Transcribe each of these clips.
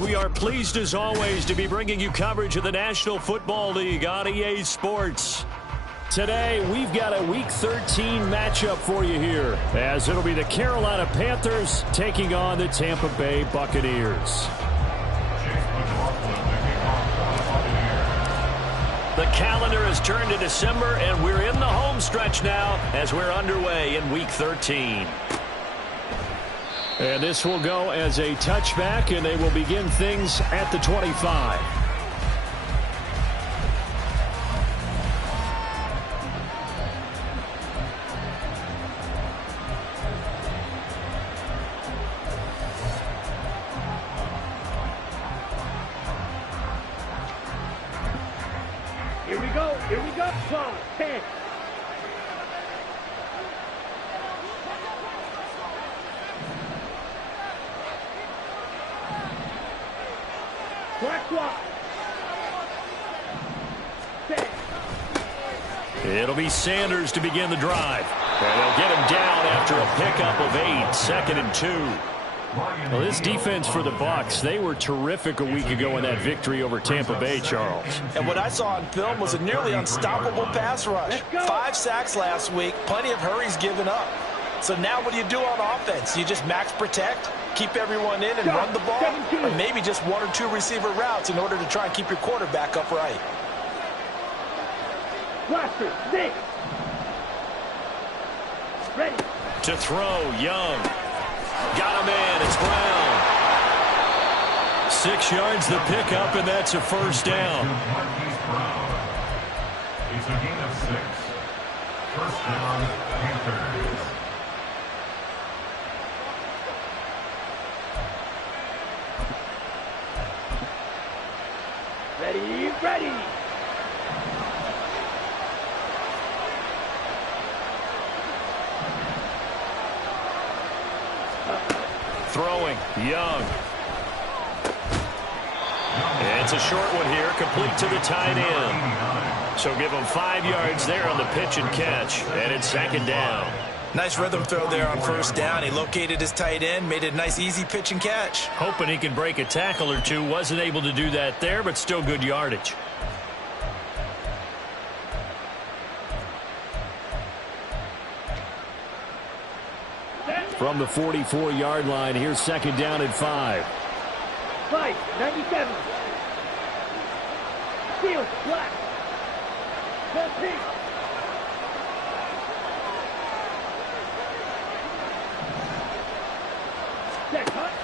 We are pleased as always to be bringing you coverage of the National Football League on EA Sports. Today, we've got a Week 13 matchup for you here, as it'll be the Carolina Panthers taking on the Tampa Bay Buccaneers. The calendar has turned to December, and we're in the home stretch now as we're underway in Week 13. And this will go as a touchback, and they will begin things at the 25. Here we go. 12, 10. It'll be Sanders to begin the drive. And they'll get him down after a pickup of 8, 2nd and 2. Well, this defense for the Bucs, they were terrific a week ago in that victory over Tampa Bay, Charles. And what I saw on film was a nearly unstoppable pass rush. 5 sacks last week, plenty of hurries given up. So now what do you do on offense? You just max protect, keep everyone in and run the ball, or maybe just 1 or 2 receiver routes in order to try and keep your quarterback upright. Blaster, 6. Ready. To throw, Young. Got a man, it's Brown. 6 yards the pickup, and that's a first down. It's a gain of 6. First down, Panthers. Ready. Throwing, Young. It's a short one here, complete to the tight end. So give him 5 yards there on the pitch and catch, and it's 2nd down. Nice rhythm throw there on first down. He located his tight end, made it a nice easy pitch and catch. Hoping he could break a tackle or two. Wasn't able to do that there, but still good yardage. From the 44-yard line, here's 2nd down and 5. 97. Field, black.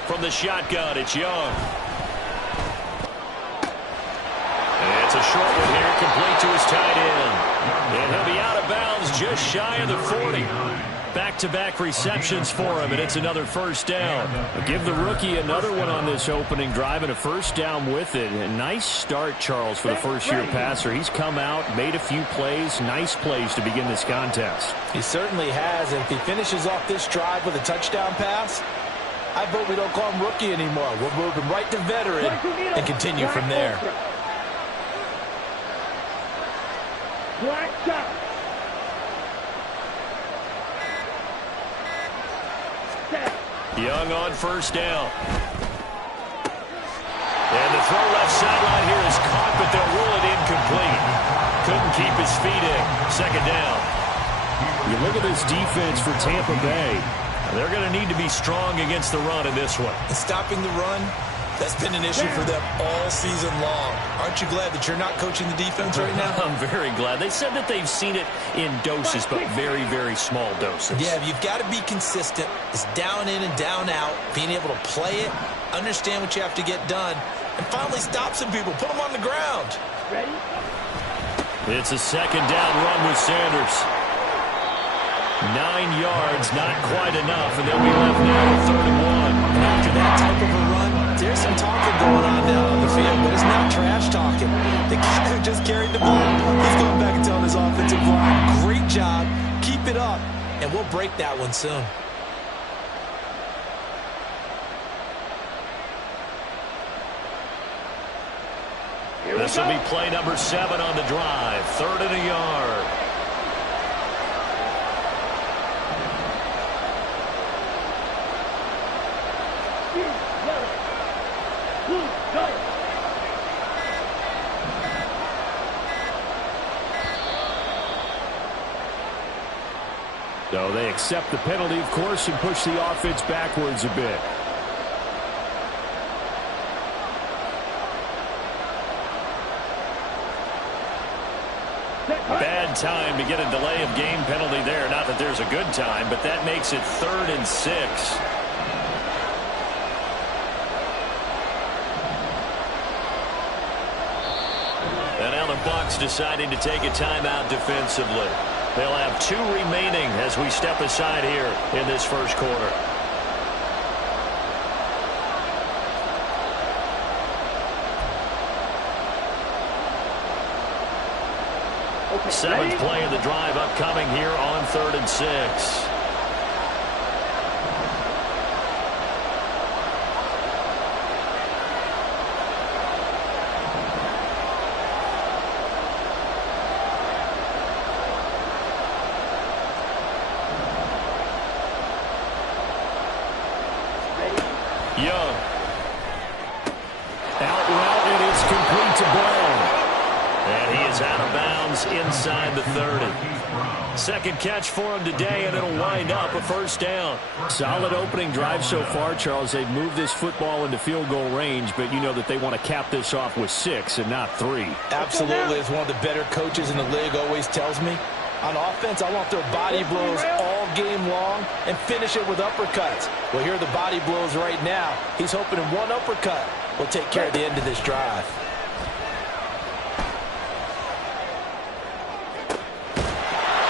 From the shotgun, it's Young. And it's a short one here, complete to his tight end. And he'll be out of bounds just shy of the 40. Back-to-back receptions for him, and it's another first down. Give the rookie another one on this opening drive, and a first down with it. A nice start, Charles, for the first-year passer. He's come out, made a few plays, nice plays to begin this contest. He certainly has, and if he finishes off this drive with a touchdown pass, I vote we don't call him rookie anymore. We'll move him right to veteran and continue from there. Black shot. Young on first down. And the throw left sideline here is caught, but they'll rule it incomplete. Couldn't keep his feet in. Second down. You look at this defense for Tampa Bay. They're going to need to be strong against the run in this one. And stopping the run, that's been an issue for them all season long. Aren't you glad that you're not coaching the defense right now? I'm very glad. They said that they've seen it in doses, but very, very small doses. Yeah, you've got to be consistent. It's down in and down out, being able to play it, understand what you have to get done, and finally stop some people, put them on the ground. Ready? It's a second down run with Sanders. 9 yards, not quite enough, and they'll be left now with 3rd and 1. After that type of a run, there's some talking going on down on the field, but it's not trash talking. The guy who just carried the ball, he's going back and telling his offensive line, great job, keep it up, and we'll break that one soon. This will be play number 7 on the drive. 3rd and a yard. So they accept the penalty, of course, and push the offense backwards a bit. Bad time to get a delay of game penalty there. Not that there's a good time, but that makes it 3rd and 6. And now the Bucs deciding to take a timeout defensively. They'll have 2 remaining as we step aside here in this first quarter. Okay, 7th play of the drive upcoming here on 3rd and 6. Young. Out route, and it's complete to Brown. And he is out of bounds inside the 30. Second catch for him today, and it'll wind up a first down. Solid opening drive so far, Charles. They've moved this football into field goal range, but you know that they want to cap this off with 6 and not 3. Absolutely. As one of the better coaches in the league always tells me, on offense, I want their body blows all game long and finish it with uppercuts. Well, here are the body blows right now. He's hoping in one uppercut will take care of the end of this drive.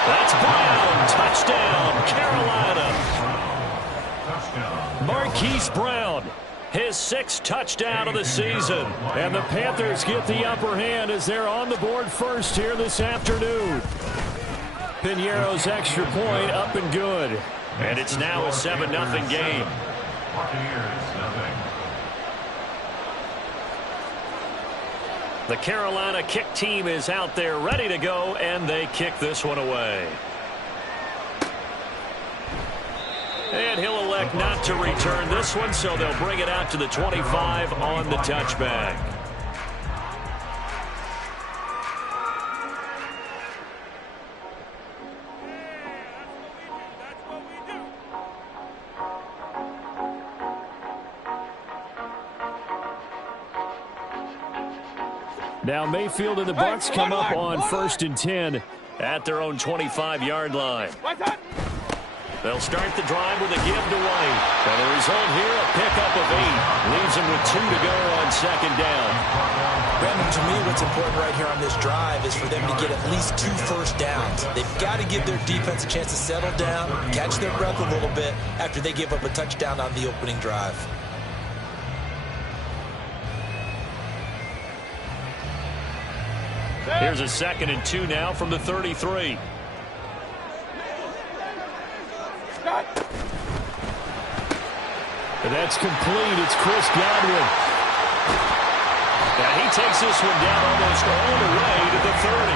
That's Brown. Touchdown, Carolina. Marquise Brown, his 6th touchdown of the season. And the Panthers get the upper hand as they're on the board first here this afternoon. Piñeiro's extra point up and good. And it's now a 7-0 game. The Carolina kick team is out there ready to go, and they kick this one away. And he'll elect not to return this one, so they'll bring it out to the 25 on the touchback. Now Mayfield and the Bucs come up on 1st and 10 at their own 25-yard line. They'll start the drive with a give to White. And the result here, a pickup of 8. Leaves them with 2 to go on 2nd down. Brandon, to me, what's important right here on this drive is for them to get at least 2 first downs. They've got to give their defense a chance to settle down, catch their breath a little bit after they give up a touchdown on the opening drive. Here's a 2nd and 2 now from the 33. And that's complete. It's Chris Godwin. And he takes this one down almost all the way to the 30.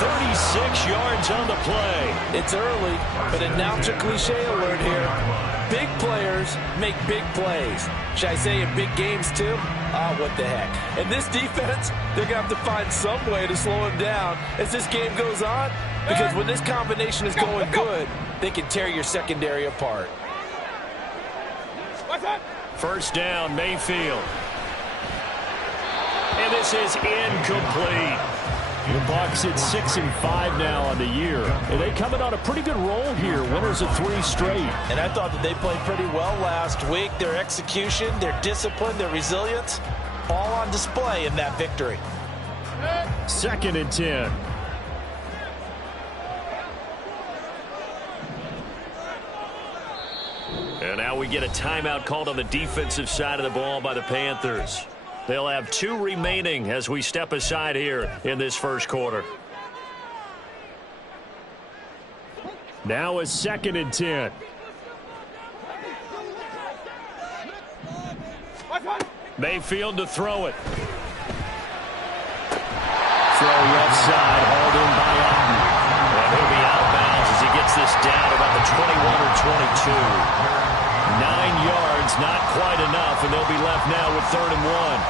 36 yards on the play. It's early, but announcer cliche alert here. Big players make big plays. Should I say in big games too? What the heck. And this defense, they're going to have to find some way to slow him down as this game goes on, because when this combination is going good, they can tear your secondary apart. First down, Mayfield. And this is incomplete. The Bucs at 6-5 now on the year. And they coming on a pretty good roll here. Winners of 3 straight. And I thought that they played pretty well last week. Their execution, their discipline, their resilience, all on display in that victory. 2nd and 10. And now we get a timeout called on the defensive side of the ball by the Panthers. They'll have 2 remaining as we step aside here in this first quarter. Now a 2nd and 10. Mayfield to throw it. Throw left side, hauled in by Allen. And he'll be out of bounds as he gets this down about the 21 or 22. 9 yards, not quite enough, and they'll be left now with 3rd and 1.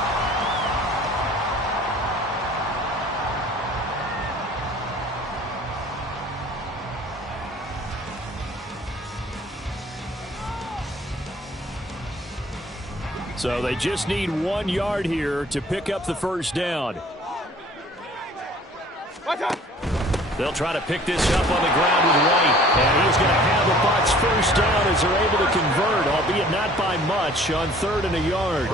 So they just need 1 yard here to pick up the first down. They'll try to pick this up on the ground with White. And he's going to have the Bucs first down as they're able to convert, albeit not by much, on 3rd and a yard.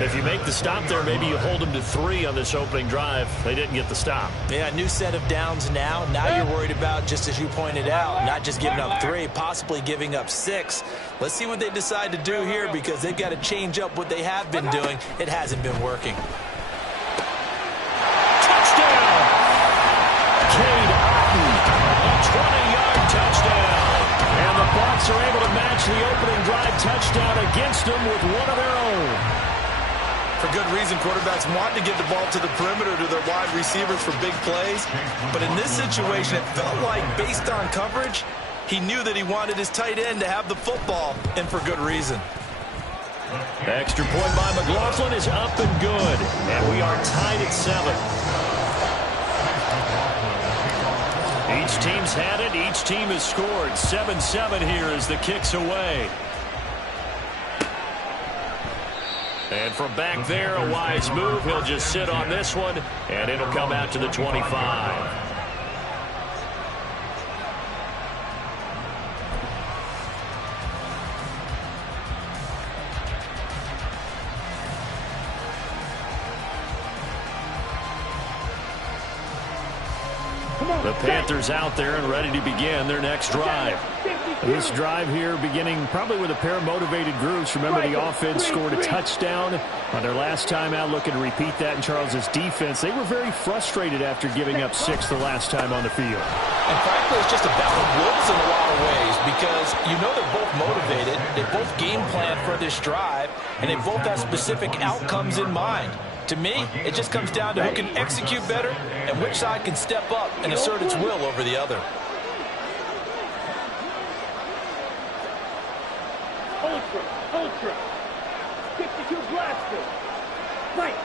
If you make the stop there, maybe you hold them to 3 on this opening drive. They didn't get the stop. Yeah, new set of downs now. Now you're worried about, just as you pointed out, not just giving up 3, possibly giving up 6. Let's see what they decide to do here, because they've got to change up what they have been doing. It hasn't been working. A 20-yard touchdown. And the Bucs are able to match the opening drive touchdown against them with one of their own. For good reason, quarterbacks want to get the ball to the perimeter to their wide receivers for big plays. But in this situation, it felt like, based on coverage, he knew that he wanted his tight end to have the football, and for good reason. Extra point by McLaughlin is up and good. And we are tied at 7. Each team's had it. Each team has scored. 7-7 here as the kick's away. And from back there, a wise move. He'll just sit on this one, and it'll come out to the 25. The Panthers out there and ready to begin their next drive. This drive here beginning probably with a pair of motivated groups. Remember, the offense scored a touchdown on their last time out, looking to repeat that in Charles's defense. They were very frustrated after giving up 6 the last time on the field. And frankly, it's just a battle of wills in a lot of ways, because you know they're both motivated. They both game plan for this drive, and they both have specific outcomes in mind. To me, it just comes down to who can execute better and which side can step up and assert its will over the other. Ultra. 52 blaster. White.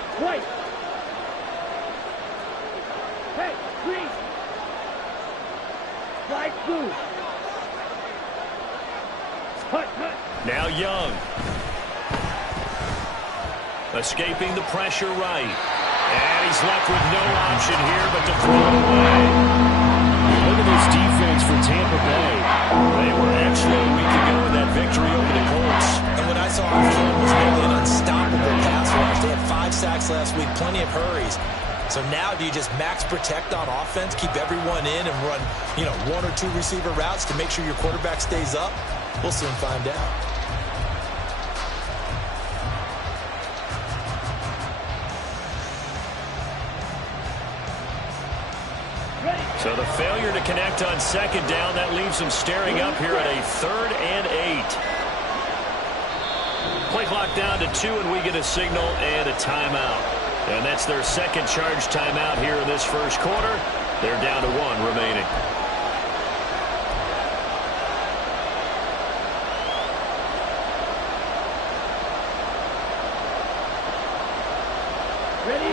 Hey, green. Light blue. Hut. Now Young. Escaping the pressure right. And he's left with no option here but to throw it away. Look at this defense for Tampa Bay. They were excellent a week ago in that victory over the Colts. And what I saw on film was really an unstoppable pass rush. They had 5 sacks last week, plenty of hurries. So now do you just max protect on offense, keep everyone in, and run, 1 or 2 receiver routes to make sure your quarterback stays up? We'll soon find out. So the failure to connect on 2nd down, that leaves them staring up here at a 3rd and 8. Play clock down to 2, and we get a signal and a timeout. And that's their second charge timeout here in this first quarter. They're down to 1 remaining.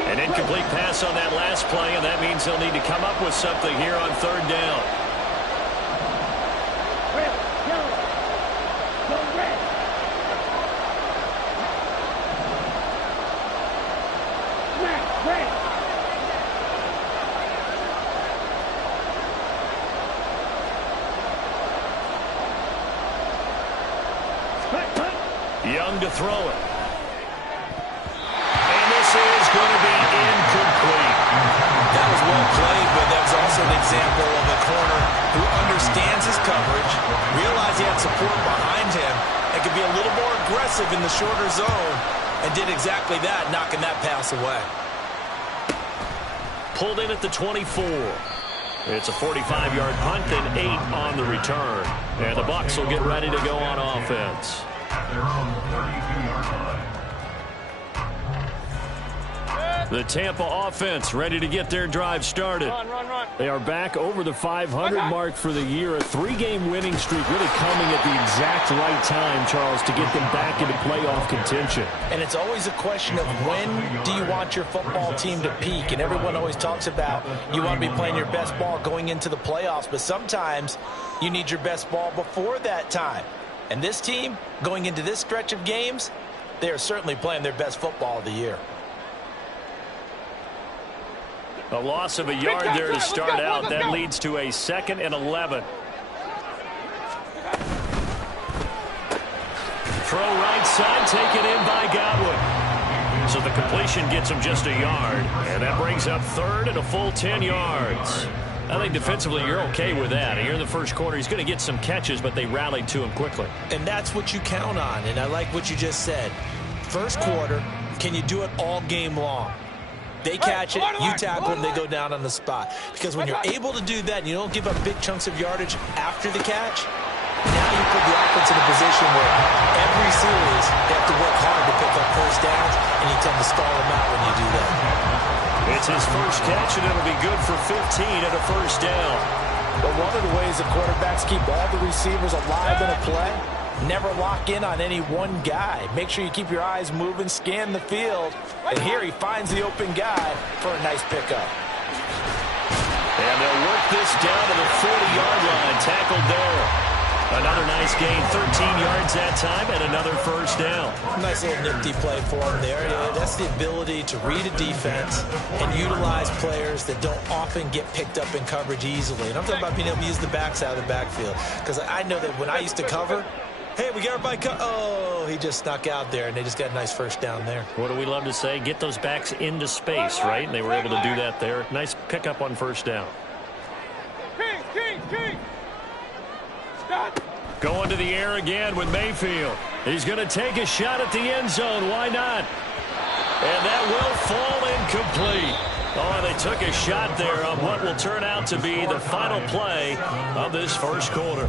An incomplete pass on that last play, and that means they'll need to come up with something here on 3rd down. Red, yellow, go red. Smack, red. Young to throw it. And this is going to be incomplete. That was well played, but that was also an example of a corner who understands his coverage, realized he had support behind him, and could be a little more aggressive in the shorter zone, and did exactly that, knocking that pass away. Pulled in at the 24. It's a 45-yard punt, then 8 on the return. And the Bucs will get ready to go on offense. Their own 32-yard line. The Tampa offense ready to get their drive started. Run, run, run. They are back over the 500 mark for the year. A 3-game winning streak really coming at the exact right time, Charles, to get them back into playoff contention. And it's always a question of when do you want your football team to peak? And everyone always talks about you want to be playing your best ball going into the playoffs, but sometimes you need your best ball before that time. And this team, going into this stretch of games, they are certainly playing their best football of the year. A loss of a yard there to start out. That leads to a 2nd and 11. Throw right side, taken in by Godwin. So the completion gets him just a yard. And that brings up 3rd and a full 10 yards. I think defensively you're okay with that. Here in the first quarter, he's going to get some catches, but they rallied to him quickly. And that's what you count on. And I like what you just said. First quarter, can you do it all game long? They catch it, you tackle them, they go down on the spot. Because when you're able to do that and you don't give up big chunks of yardage after the catch, now you put the offense in a position where every series they have to work hard to pick up first downs, and you tend to stall them out when you do that. It's his first catch, and it'll be good for 15 at a first down. But one of the ways the quarterbacks keep all the receivers alive in a play, never lock in on any one guy. Make sure you keep your eyes moving, scan the field. And here he finds the open guy for a nice pickup. And they'll work this down to the 40-yard line. Tackled there. Another nice gain, 13 yards that time, and another first down. Nice little nifty play for him there. Yeah, that's the ability to read a defense and utilize players that don't often get picked up in coverage easily. And I'm talking about being able to use the backside of the backfield. Because I know that when I used to cover, hey, we got everybody oh, he just snuck out there, and they just got a nice first down there. What do we love to say? Get those backs into space, right? And they were able to do that there. Nice pickup on first down. King. Going to the air again with Mayfield. He's going to take a shot at the end zone. Why not? And that will fall incomplete. Oh, they took a shot there on what will turn out to be the final play of this first quarter.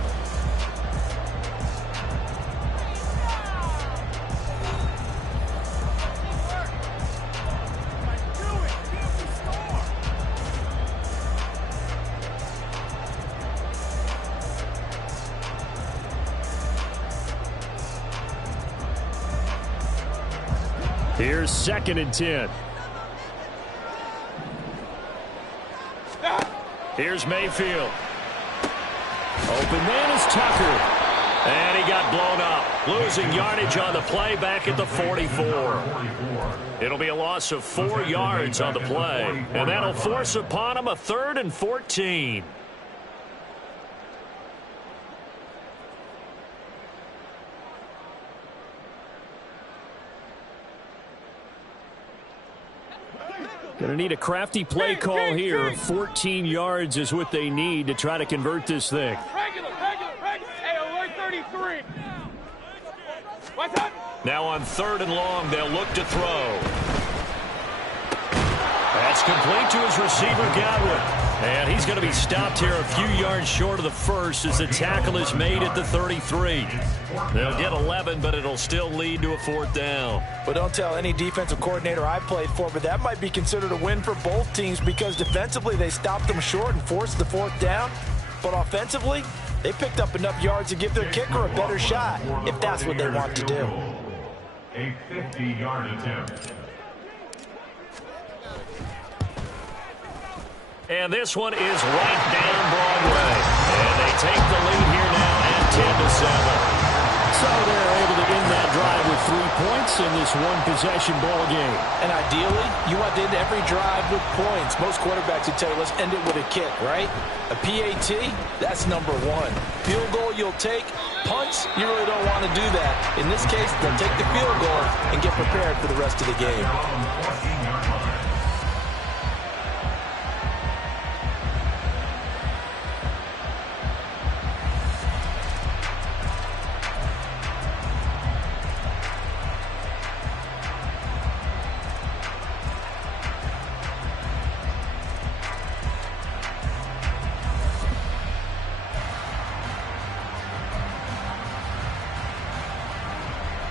Here's 2nd and 10. Here's Mayfield. Open man is Tucker. And he got blown up. Losing yardage on the play back at the 44. It'll be a loss of 4 yards on the play. And that'll force upon him a 3rd and 14. Going to need a crafty play call here. 14 yards is what they need to try to convert this thing. Regular. Hey, alert 33. What's up? Now on 3rd and long, they'll look to throw. That's complete to his receiver, Godwin. And he's going to be stopped here a few yards short of the first as the tackle is made at the 33. They'll get 11, but it'll still lead to a 4th down. But don't tell any defensive coordinator I played for, but that might be considered a win for both teams because defensively they stopped them short and forced the 4th down. But offensively, they picked up enough yards to give their kicker a better shot if that's what they want to do. A 50-yard attempt. And this one is right down Broadway. And they take the lead here now at 10-7. So they're able to end that drive with 3 points in this one-possession ball game. And ideally, you want to end every drive with points. Most quarterbacks would tell you, let's end it with a kick, right? A PAT, that's number 1. Field goal you'll take. Punts, you really don't want to do that. In this case, they'll take the field goal and get prepared for the rest of the game.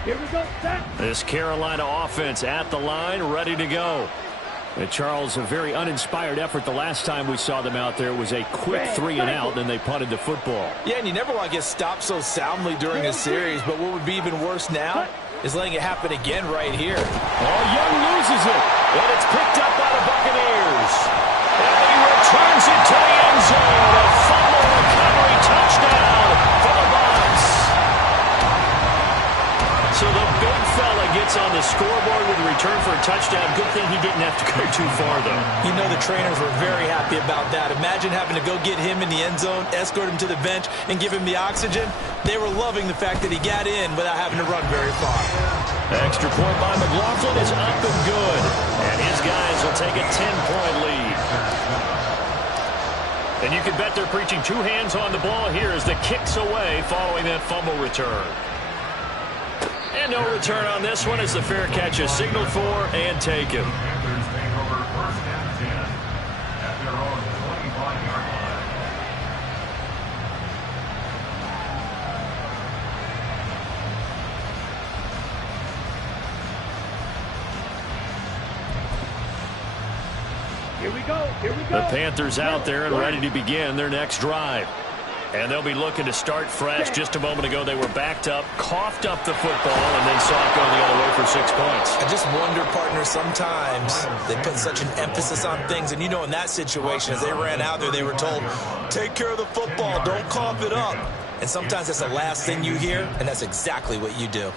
Here we go, set. This Carolina offense at the line, ready to go. And Charles, a very uninspired effort the last time we saw them out there. It was a quick 3 and out, and they punted the football. Yeah, and you never want to get stopped so soundly during a series, but what would be even worse now is letting it happen again right here. Oh, Young loses it, and it's picked up by the Buccaneers. And he returns it to the end zone. A fumble recovery touchdown for the Bucs. So the big fella gets on the scoreboard with a return for a touchdown. Good thing he didn't have to go too far, though. You know the trainers were very happy about that. Imagine having to go get him in the end zone, escort him to the bench, and give him the oxygen. They were loving the fact that he got in without having to run very far. Extra point by McLaughlin is up and good. And his guys will take a 10-point lead. And you can bet they're preaching 2 hands on the ball here as the kick's away following that fumble return. And no return on this one as the fair catch is signaled for and taken. Panthers take over 1st and 10 at their own 25-yard line. Here we go, here we go. The Panthers out there and ready to begin their next drive. And they'll be looking to start fresh. Just a moment ago, they were backed up, coughed up the football, and then saw it go the other way for 6 points. I just wonder, partner, sometimes they put such an emphasis on things. And you know, in that situation, as they ran out there, they were told, take care of the football, don't cough it up. And sometimes that's the last thing you hear, and that's exactly what you do.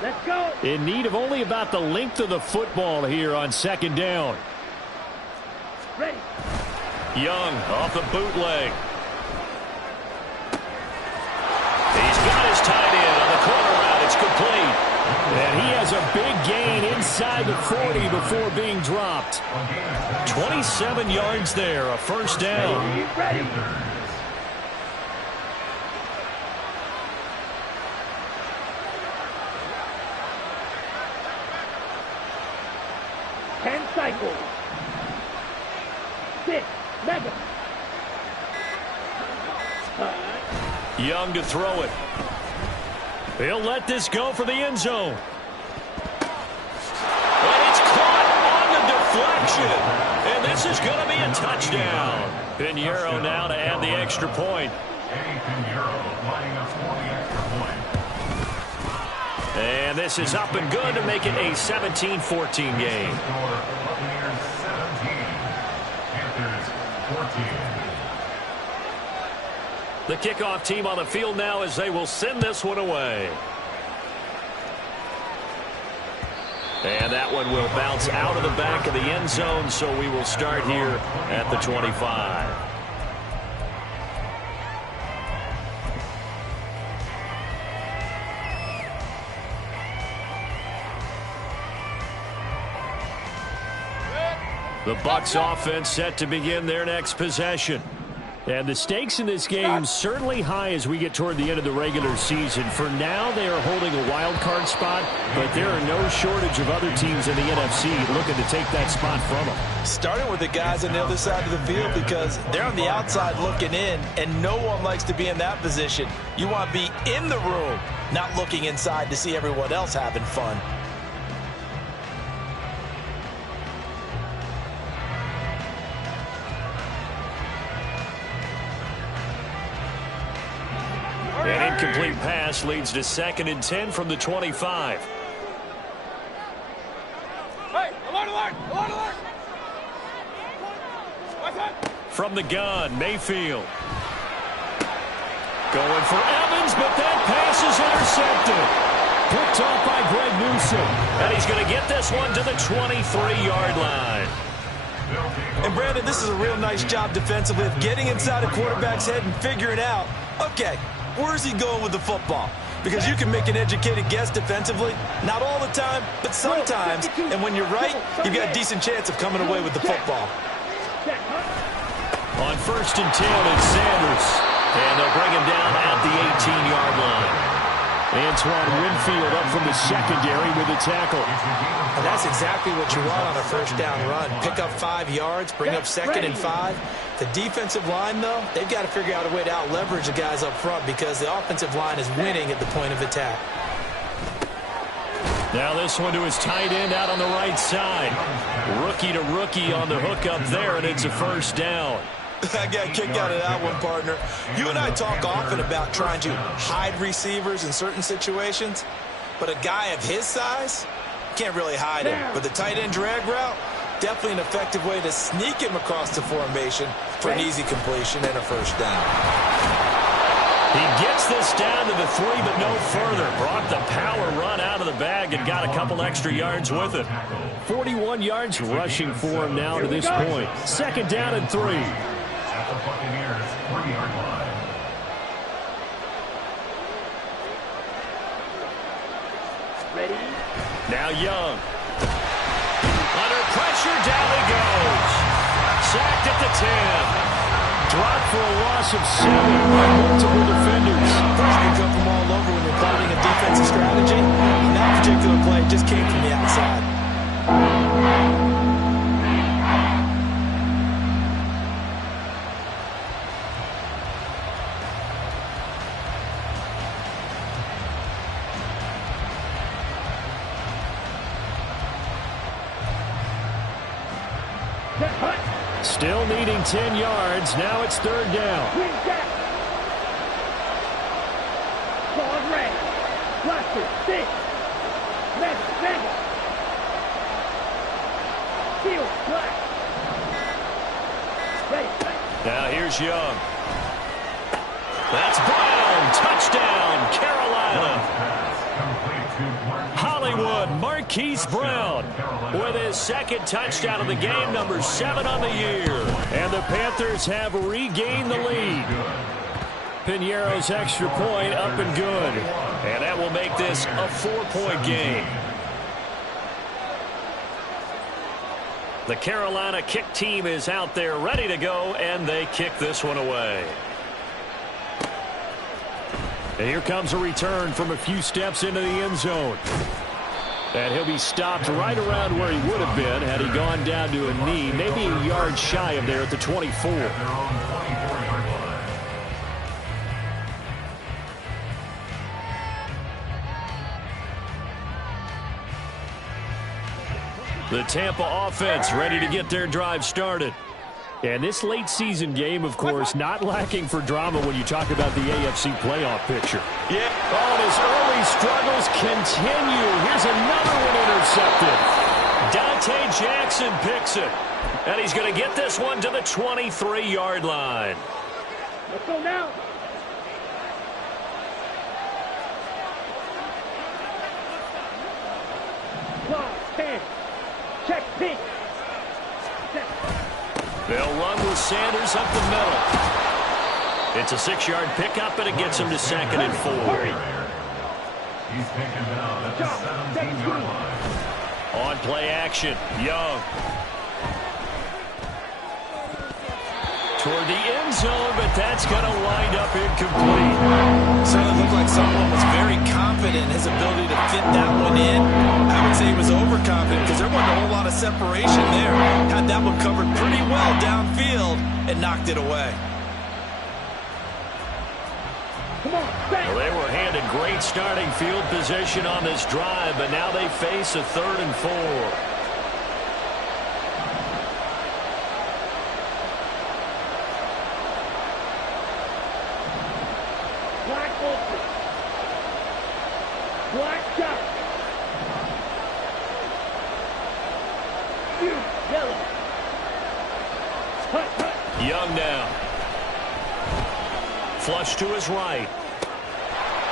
Let's go. In need of only about the length of the football here on 2nd down. Ready. Young off the bootleg. He's got his tight end on the corner route. It's complete. And he has a big gain inside the 40 before being dropped. 27 yards there, a 1st down. Ready. Cycle. 6. Mega. Young to throw it. He'll let this go for the end zone. And it's caught on the deflection. And this is going to be a touchdown. Pinheiro now to add the extra point. Eddie Pinheiro lining up for the extra point. And this is up and good to make it a 17-14 game. Buccaneers 17, Panthers 14. The kickoff team on the field now as they will send this one away. And that one will bounce out of the back of the end zone, so we will start here at the 25. The Bucs offense set to begin their next possession. And the stakes in this game certainly high as we get toward the end of the regular season. For now, they are holding a wild card spot, but there are no shortage of other teams in the NFC looking to take that spot from them. Starting with the guys on the other side of the field because they're on the outside looking in, and no one likes to be in that position. You want to be in the room, not looking inside to see everyone else having fun. An incomplete pass leads to 2nd and 10 from the 25. Hey, alert! From the gun, Mayfield. Going for Evans, but that pass is intercepted. Picked off by Greg Newsome. And he's going to get this one to the 23-yard line. And, Brandon, this is a real nice job defensively of getting inside a quarterback's head and figuring out, okay, where's he going with the football? Because you can make an educated guess defensively. Not all the time, but sometimes. And when you're right, you've got a decent chance of coming away with the football. On 1st and 10, it's Sanders. And they'll bring him down at the 18-yard line. Antoine Winfield up from the secondary with a tackle. And that's exactly what you want on a first down run. Pick up 5 yards, bring up 2nd and 5. The defensive line, though, they've got to figure out a way to out-leverage the guys up front because the offensive line is winning at the point of attack. Now this one to his tight end out on the right side. Rookie to rookie on the hook up there, and it's a first down. I got a kick out of that one, partner. You and I talk often about trying to hide receivers in certain situations, but a guy of his size can't really hide him. But the tight end drag route, definitely an effective way to sneak him across the formation for an easy completion and a first down. He gets this down to the 3, but no further. Brought the power run out of the bag and got a couple extra yards with it. 41 yards rushing for him now to this point. 2nd down and 3. At the Buccaneers 3-yard line. Ready? Now Young. Under pressure, down he goes. Sacked at the 10. Dropped for a loss of 7 by multiple defenders. Pressure can come from all over when you're plotting a defensive strategy. And that particular play just came from the outside. Still needing 10 yards. Now it's 3rd down. Swing back. Ball red. Cluster. 6. Mega. Field. Black. Ready. Now here's Young. That's Brown. Touchdown, Carolina. Hollywood, Marquise Brown with his 2nd touchdown of the game, number 7 on the year. And the Panthers have regained the lead. Piñeiro's extra point up and good. And that will make this a 4-point game. The Carolina kick team is out there ready to go, and they kick this one away. And here comes a return from a few steps into the end zone. And he'll be stopped right around where he would have been had he gone down to a knee, maybe a yard shy of there at the 24. The Tampa offense ready to get their drive started. And this late season game, of course, not lacking for drama when you talk about the AFC playoff picture. Yeah. Oh, and his early struggles continue. Here's another one intercepted. Dante Jackson picks it. And he's going to get this one to the 23-yard line. Let's go now. Claw, 10. Check pink. They'll run with Sanders up the middle. It's a 6-yard pickup, and it gets him to 2nd and 4. He's taken down at the 17-yard line. On play action, Young. toward the end zone, but that's going to wind up incomplete. Certainly looked like someone was very confident in his ability to fit that one in. I would say he was overconfident because there wasn't a whole lot of separation there. Had that one covered pretty well downfield and knocked it away. Well, they were handed great starting field position on this drive, but now they face a 3rd and 4. Black open. Black shot. Yellow. Hut, hut. Young now. Flush to his right.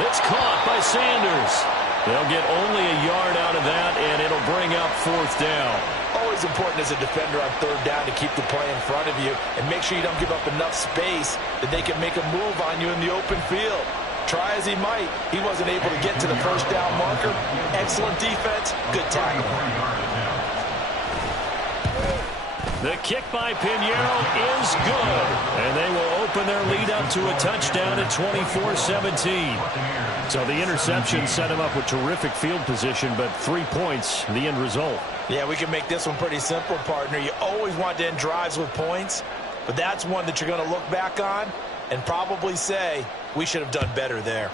It's caught by Sanders. They'll get only a yard out of that, and it'll bring up 4th down. Always important as a defender on 3rd down to keep the play in front of you and make sure you don't give up enough space that they can make a move on you in the open field. Try as he might, he wasn't able to get to the 1st down marker. Excellent defense, good tackle. The kick by Pinheiro is good, and they will open their lead up to a touchdown at 24-17. So the interception set him up with terrific field position, but 3 points, the end result. Yeah, we can make this one pretty simple, partner. You always want to end drives with points, but that's one that you're going to look back on and probably say, we should have done better there.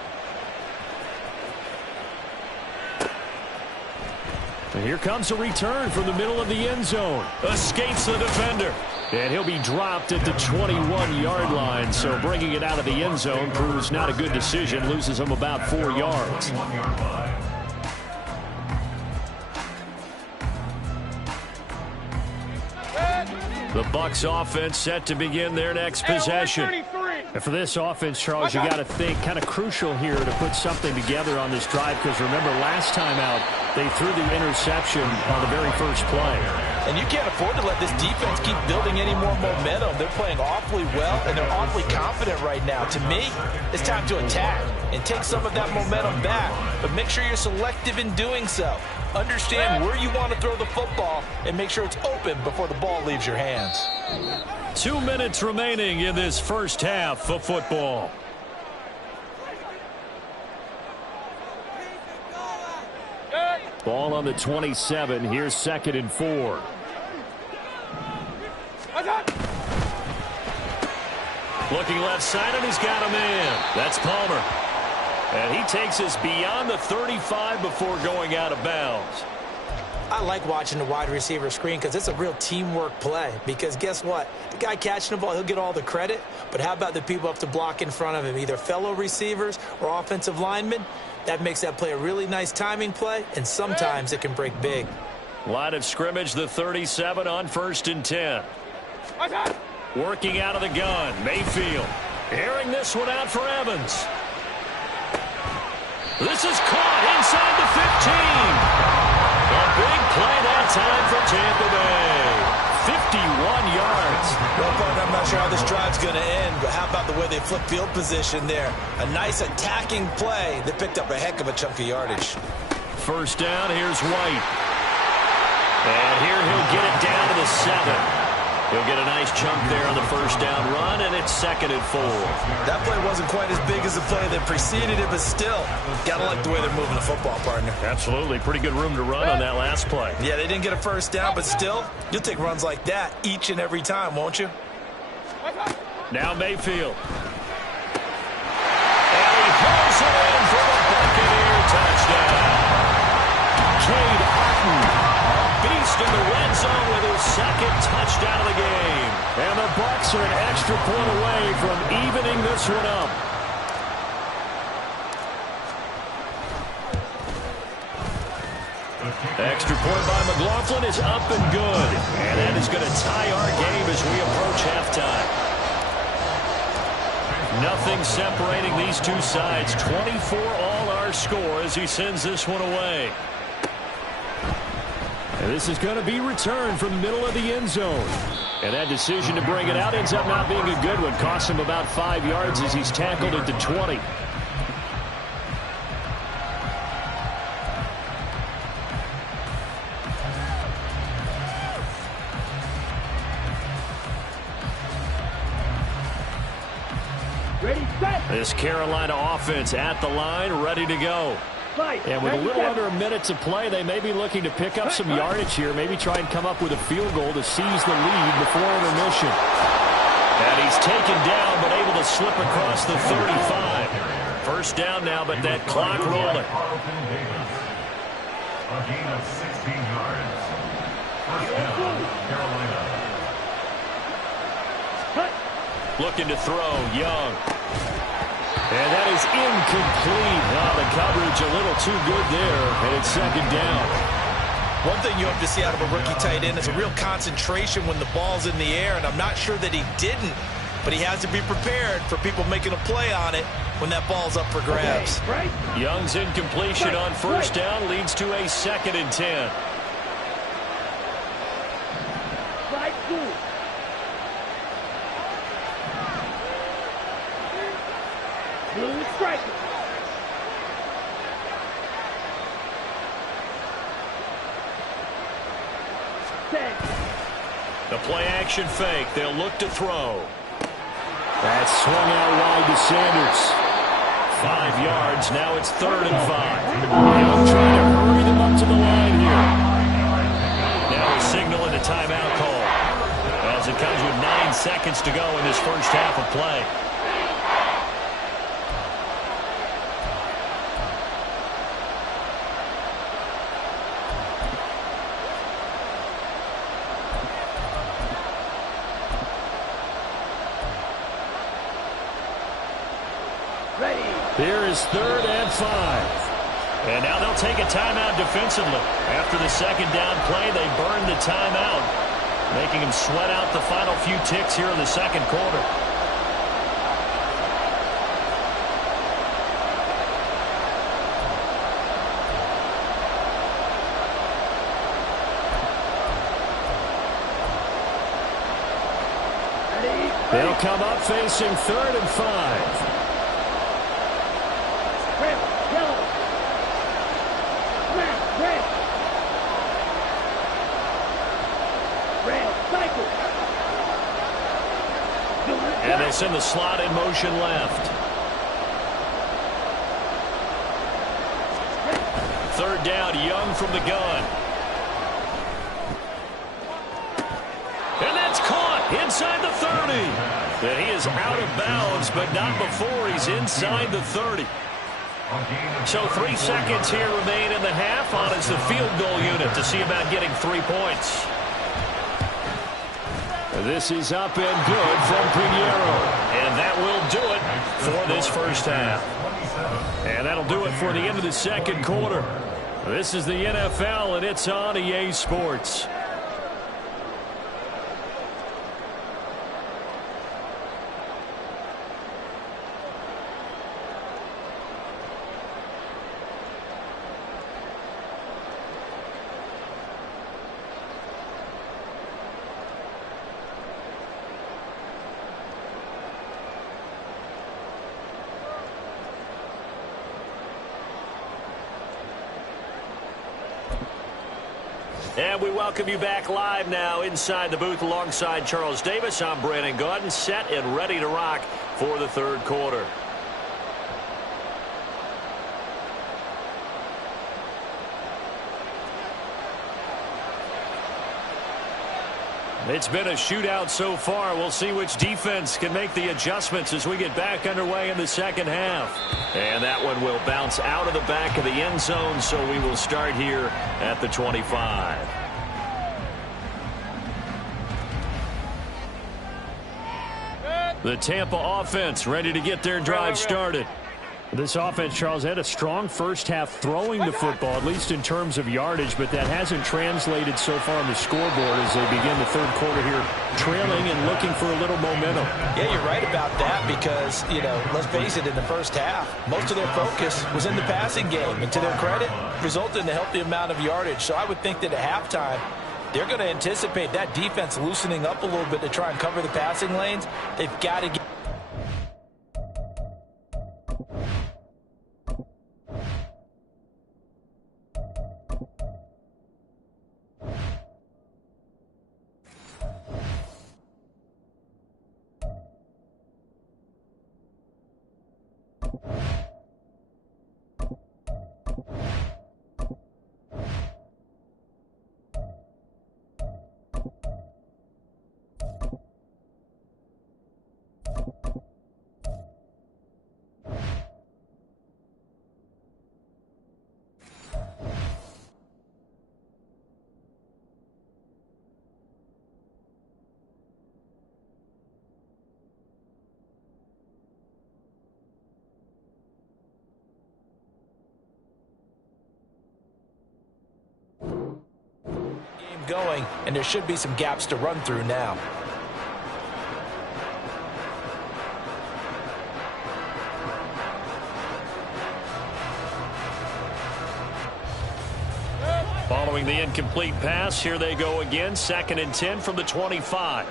And here comes a return from the middle of the end zone. Escapes the defender. And he'll be dropped at the 21-yard line. So bringing it out of the end zone proves not a good decision. Loses him about 4 yards. The Bucs offense set to begin their next possession. And for this offense, Charles, you got to think kind of crucial here to put something together on this drive, because remember last time out they threw the interception on the very first play. And you can't afford to let this defense keep building any more momentum. They're playing awfully well, and they're awfully confident right now. To me, it's time to attack and take some of that momentum back, but make sure you're selective in doing so. Understand where you want to throw the football and make sure it's open before the ball leaves your hands. 2 minutes remaining in this first half of football. Ball on the 27. Here's 2nd and 4. Looking left side, and he's got a man. That's Palmer. And he takes us beyond the 35 before going out of bounds. I like watching the wide receiver screen because it's a real teamwork play. Because guess what? The guy catching the ball, he'll get all the credit. But how about the people up to block in front of him, either fellow receivers or offensive linemen? That makes that play a really nice timing play, and sometimes it can break big. Line of scrimmage, the 37 on 1st and 10. Working out of the gun, Mayfield. Airing this one out for Evans. This is caught inside the 15. A big play that time for Tampa Bay. 51 yards. Well, partner, I'm not sure how this drive's going to end, but how about the way they flip field position there? A nice attacking play that picked up a heck of a chunk of yardage. 1st down, here's White. And here he'll get it down to the 7. He'll get a nice chunk there on the 1st down run, and it's 2nd and 4. That play wasn't quite as big as the play that preceded it, but still, gotta like the way they're moving the football, partner. Absolutely. Pretty good room to run on that last play. Yeah, they didn't get a 1st down, but still, you'll take runs like that each and every time, won't you? Now Mayfield. And he pulls it in for the Buccaneer touchdown. Cade Otton. Beast in the red zone with his 2nd touchdown of the game. And the Bucs are an extra point away from evening this one up. Extra point by McLaughlin is up and good. And that is going to tie our game as we approach halftime. Nothing separating these two sides. 24 all our score as he sends this one away. And this is going to be returned from the middle of the end zone. And that decision to bring it out ends up not being a good one. Costs him about 5 yards as he's tackled at the 20. This Carolina offense at the line, ready to go. And with a little under a minute to play, they may be looking to pick up some yardage here, maybe try and come up with a field goal to seize the lead before intermission. And he's taken down, but able to slip across the 35. First down now, but that clock rolling. A gain of 16 yards. First down, Carolina. Looking to throw, Young. And that is incomplete. Oh, the coverage a little too good there, and it's second down. One thing you have to see out of a rookie tight end is a real concentration when the ball's in the air, and I'm not sure that he didn't, but he has to be prepared for people making a play on it when that ball's up for grabs. Young's incompletion on first down leads to a 2nd and 10. Blue striker. The play action fake. They'll look to throw. That swung out wide to Sanders. 5 yards. Now it's 3rd and 5. Young trying to hurry them up to the line here. Now he's signaling a timeout call as it comes with 9 seconds to go in this first half of play. Here is 3rd and 5. And now they'll take a timeout defensively. After the second down play, they burn the timeout, making them sweat out the final few ticks here in the second quarter. They'll come up facing 3rd and 5. And they send the slot in motion left. 3rd down, Young from the gun. And that's caught inside the 30. And he is out of bounds, but not before he's inside the 30. So 3 seconds here remain in the half on as the field goal unit to see about getting 3 points. This is up and good from Pinheiro. And that will do it for this first half. And that'll do it for the end of the second quarter. This is the NFL, and it's on EA Sports. And we welcome you back live now inside the booth alongside Charles Davis. I'm Brandon Gaudin, set and ready to rock for the third quarter. It's been a shootout so far. We'll see which defense can make the adjustments as we get back underway in the second half. And that one will bounce out of the back of the end zone, so we will start here at the 25. The Tampa offense ready to get their drive started. This offense, Charles, had a strong first half throwing the football, at least in terms of yardage, but that hasn't translated so far on the scoreboard as they begin the third quarter here, trailing and looking for a little momentum. Yeah, you're right about that because, let's face it, in the first half, most of their focus was in the passing game, and to their credit, resulted in a healthy amount of yardage. So I would think that at halftime, they're going to anticipate that defense loosening up a little bit to try and cover the passing lanes. They've got to get going, and there should be some gaps to run through now. Following the incomplete pass, here they go again. 2nd and 10 from the 25.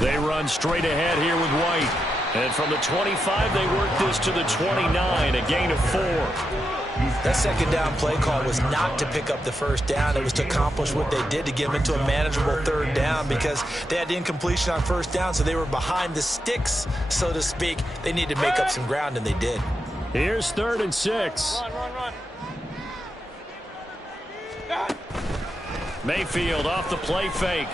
They run straight ahead here with White. And from the 25, they work this to the 29, a gain of 4. That second down play call was not to pick up the first down. It was to accomplish what they did, to get them into a manageable 3rd down, because they had the incompletion on 1st down, so they were behind the sticks, so to speak. They needed to make up some ground, and they did. Here's 3rd and 6. Run. Mayfield off the play fake.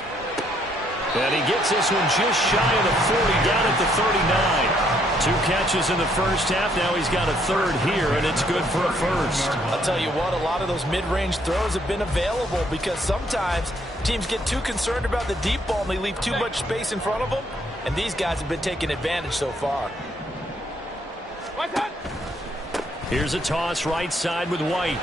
And he gets this one just shy of the 40, down at the 39. 2 catches in the first half. Now he's got a 3rd here, and it's good for a 1st. I'll tell you what, a lot of those mid-range throws have been available because sometimes teams get too concerned about the deep ball and they leave too much space in front of them, and these guys have been taking advantage so far. Here's a toss right side with White.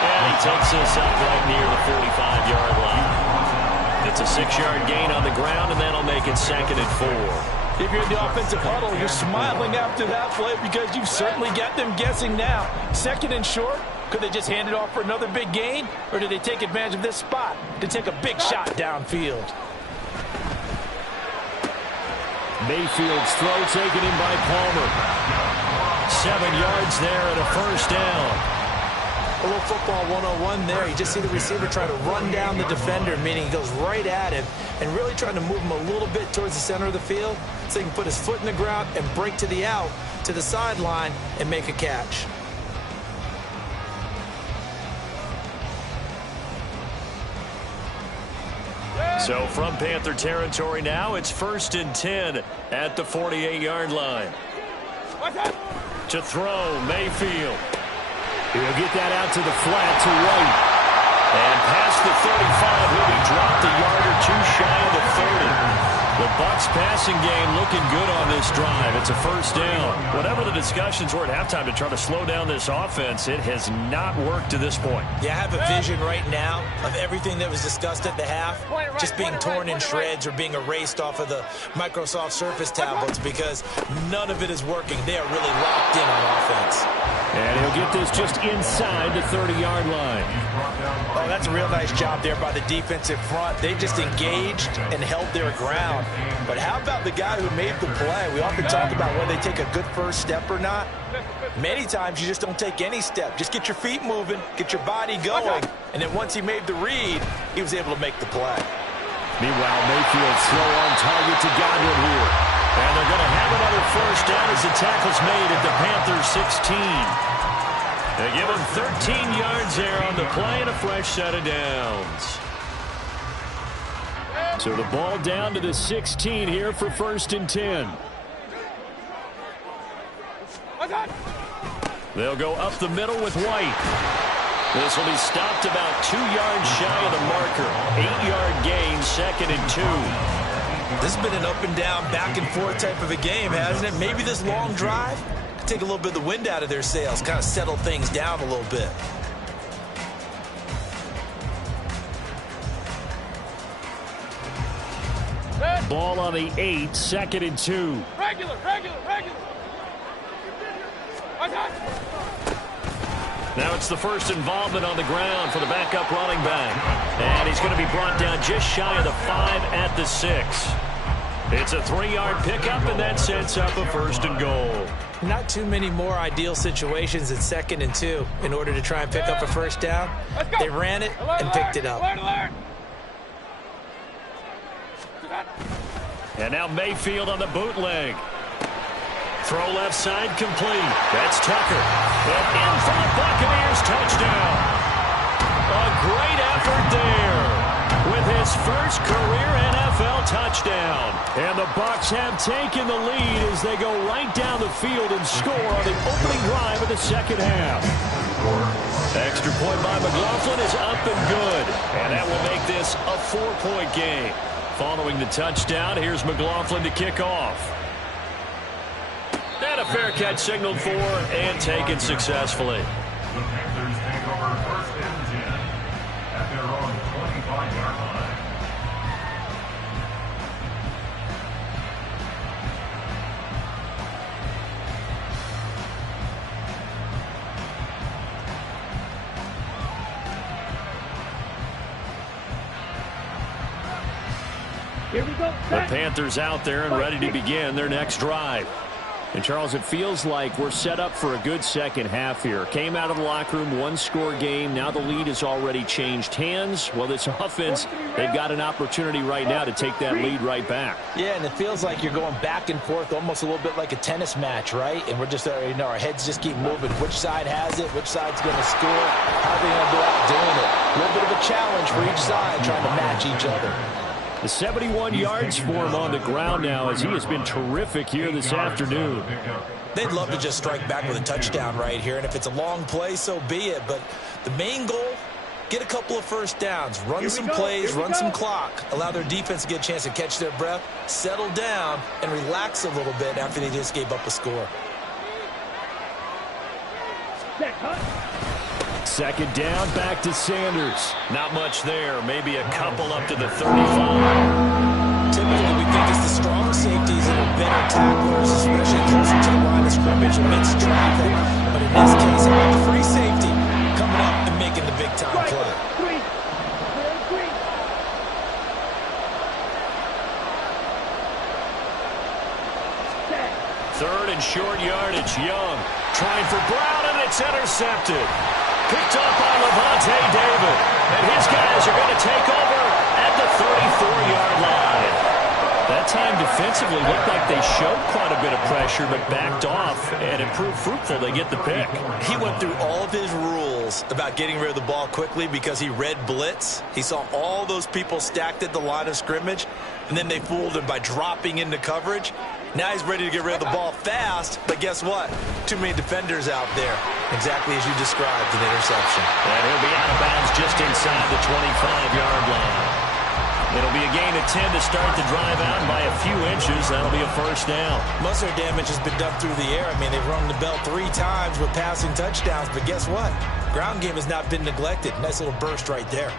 And he takes this up right near the 45-yard line. It's a 6-yard gain on the ground, and that'll make it 2nd and 4. If you're in the offensive huddle, you're smiling after that play because you've certainly got them guessing now. 2nd and short, could they just hand it off for another big gain? Or do they take advantage of this spot to take a big shot downfield? Mayfield's throw taken in by Palmer. 7 yards there and a 1st down. A little football 101 there. You just see the receiver try to run down the defender, meaning he goes right at him and really trying to move him a little bit towards the center of the field so he can put his foot in the ground and break to the out, to the sideline, and make a catch. So from Panther territory now, it's 1st and 10 at the 48-yard line. To throw, Mayfield. He'll get that out to the flat to White. And past the 35, he'll be dropped a yard or 2 shy of the 30. The Bucs passing game looking good on this drive. It's a 1st down. Whatever the discussions were at halftime to try to slow down this offense, it has not worked to this point. Yeah, I have a vision right now of everything that was discussed at the half just being torn in shreds or being erased off of the Microsoft Surface tablets because none of it is working. They are really locked in on offense. And he'll get this just inside the 30-yard line. Oh, that's a real nice job there by the defensive front. They just engaged and held their ground. But how about the guy who made the play? We often talk about whether they take a good first step or not. Many times you just don't take any step. Just get your feet moving, get your body going, and then once he made the read, he was able to make the play. Meanwhile, Mayfield slow on target to Godwin here. And they're going to have another 1st down as the tackle's made at the Panthers 16. They give him 13 yards there on the play and a fresh set of downs. So the ball down to the 16 here for 1st and 10. They'll go up the middle with White. This will be stopped about 2 yards shy of the marker. 8-yard gain, 2nd and 2. This has been an up and down, back and forth type of a game, hasn't it? Maybe this long drive could take a little bit of the wind out of their sails, kind of settle things down a little bit. Ball on the 8, 2nd and 2. Regular. Now it's the first involvement on the ground for the backup running back. And he's going to be brought down just shy of the 5 at the 6. It's a 3-yard pickup, and that sets up a 1st and goal. Not too many more ideal situations at 2nd and 2 in order to try and pick up a 1st down. They ran it and picked it up. And now Mayfield on the bootleg. Throw left side complete. That's Tucker. And in for the Buccaneers, touchdown. A great effort there with his first career NFL touchdown. And the Bucs have taken the lead as they go right down the field and score on the opening drive of the 2nd half. Extra point by McLaughlin is up and good. And that will make this a 4-point game. Following the touchdown, here's McLaughlin to kick off. And a fair catch signaled for and taken successfully. The Panthers take over 1st Here we go. The Panthers out there and ready to begin their next drive. And, Charles, it feels like we're set up for a good second half here. Came out of the locker room, one-score game. Now the lead has already changed hands. Well, this offense, they've got an opportunity right now to take that lead right back. Yeah, and it feels like you're going back and forth almost a little bit like a tennis match, right? And we're just, our heads just keep moving. Which side has it? Which side's going to score? How are they going to go out doing it? A little bit of a challenge for each side trying to match each other. The 71 yards for him on the ground now as he has been terrific here this afternoon. They'd love to just strike back with a touchdown right here, and if it's a long play, so be it. But the main goal, get a couple of first downs, run some plays, run some clock, allow their defense to get a chance to catch their breath, settle down, and relax a little bit after they just gave up a score. Second down, back to Sanders. Not much there. Maybe a couple up to the 35. Typically, we think it's the strong safeties that are better tacklers, especially closer to the line of scrimmage amidst traffic. But in this case, I got the free safety coming up and making the big-time play. Third and short yardage. Young trying for Brown, and it's intercepted. Picked up by Levante David. And his guys are going to take over at the 34-yard line. That time defensively looked like they showed quite a bit of pressure, but backed off and improved fruitful. They get the pick. He went through all of his rules about getting rid of the ball quickly because he read blitz. He saw all those people stacked at the line of scrimmage, and then they fooled him by dropping into coverage. Now he's ready to get rid of the ball fast, but guess what? Too many defenders out there. Exactly as you described, an interception. And he'll be out of bounds just inside the 25-yard line. It'll be a gain of 10 to start the drive out by a few inches. That'll be a first down. Most of their damage has been done through the air. I mean, they've rung the bell 3 times with passing touchdowns, but guess what? Ground game has not been neglected. Nice little burst right there.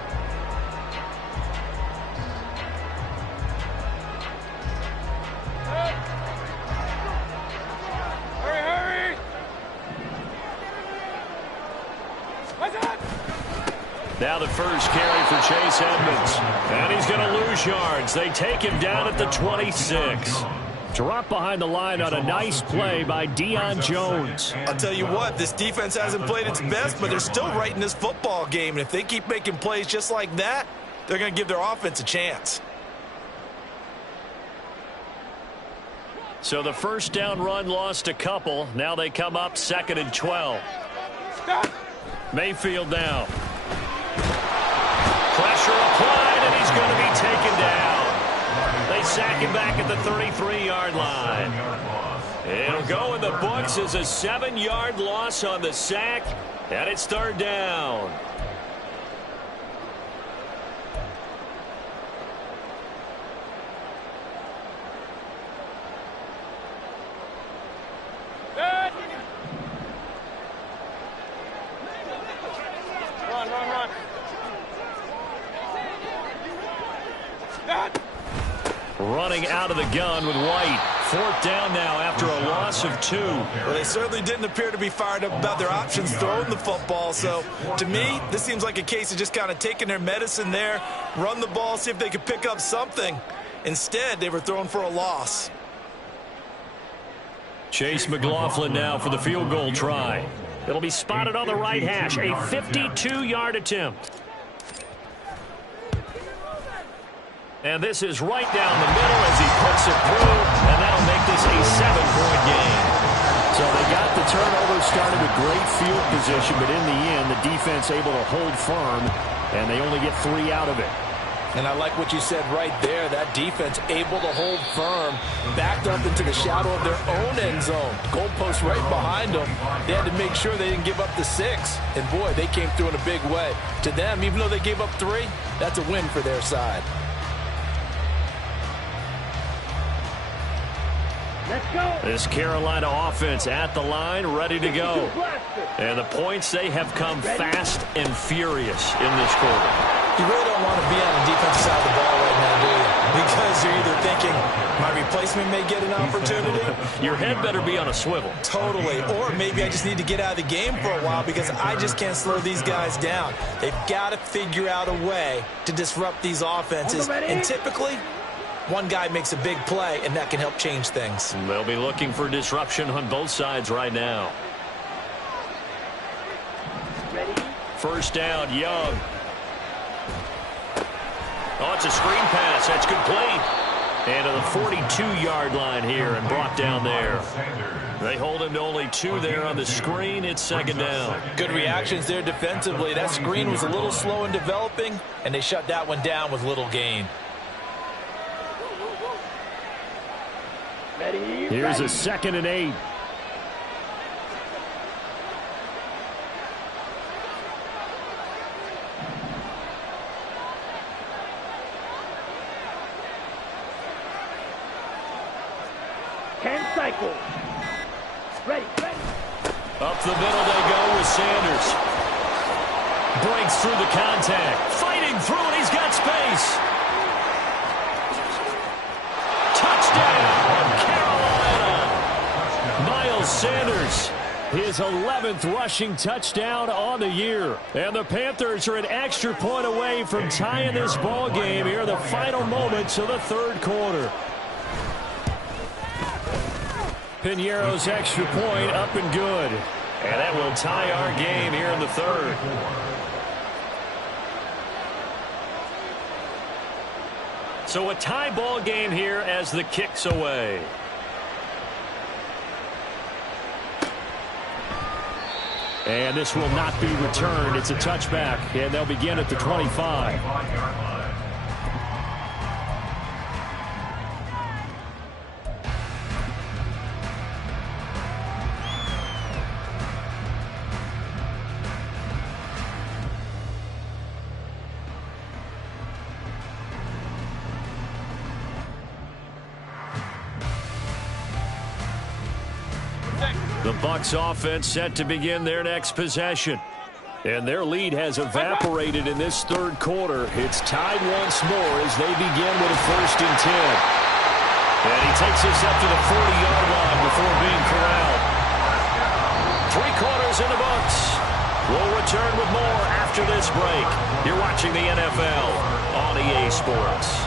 Now the first carry for Chase Edmonds. And he's going to lose yards. They take him down at the 26. Drop behind the line on a nice play by Deion Jones. I'll tell you what, this defense hasn't played its best, but they're still right in this football game. And if they keep making plays just like that, they're going to give their offense a chance. So the first down run lost a couple. Now they come up 2nd and 12. Mayfield now. Pressure applied, and he's going to be taken down. They sack him back at the 33-yard line. It'll go in the books as a 7-yard loss on the sack, and it's 3rd down. Run. Running out of the gun with White. 4th down now after a loss of 2. Well, they certainly didn't appear to be fired up about their options throwing the football. So, to me, this seems like a case of just kind of taking their medicine there, run the ball, see if they could pick up something. Instead, they were throwing for a loss. Chase McLaughlin now for the field goal try. It'll be spotted on the right hash. A 52-yard attempt. And this is right down the middle as he puts it through, and that'll make this a 7-point game. So they got the turnover started with great field position, but in the end, the defense able to hold firm, and they only get 3 out of it. And I like what you said right there. That defense able to hold firm, backed up into the shadow of their own end zone. Goalpost right behind them. They had to make sure they didn't give up the 6. And, boy, they came through in a big way. To them, even though they gave up 3, that's a win for their side. Let's go. This Carolina offense at the line, ready to go. And the points, they have come fast and furious in this quarter. You really don't want to be on the defensive side of the ball right now, do you? Because you're either thinking, my replacement may get an opportunity. Your head better be on a swivel. Totally. Or maybe I just need to get out of the game for a while because I just can't slow these guys down. They've got to figure out a way to disrupt these offenses. And typically, one guy makes a big play, and that can help change things. They'll be looking for disruption on both sides right now. First down, Young. Oh, it's a screen pass. That's complete. And to the 42-yard line here and brought down there. They hold him to only 2 there on the screen. It's second down. Good reactions there defensively. That screen was a little slow in developing, and they shut that one down with little gain. Here's a 2nd and 8. Cycle. Ready. Up the middle they go with Sanders. Breaks through the contact. Fighting through, and he's got space. Touchdown, Carolina. Miles Sanders, his 11th rushing touchdown on the year. And the Panthers are an extra point away from tying this ball game here in the final moments of the third quarter. Piñeiro's extra point up and good. And that will tie our game here in the third. So a tie ball game here as the kick's away. And this will not be returned. It's a touchback, and they'll begin at the 25. The Bucs offense set to begin their next possession. And their lead has evaporated in this third quarter. It's tied once more as they begin with a 1st and 10. And he takes us up to the 40-yard line before being corralled. 3 quarters in the books. We'll return with more after this break. You're watching the NFL on EA Sports.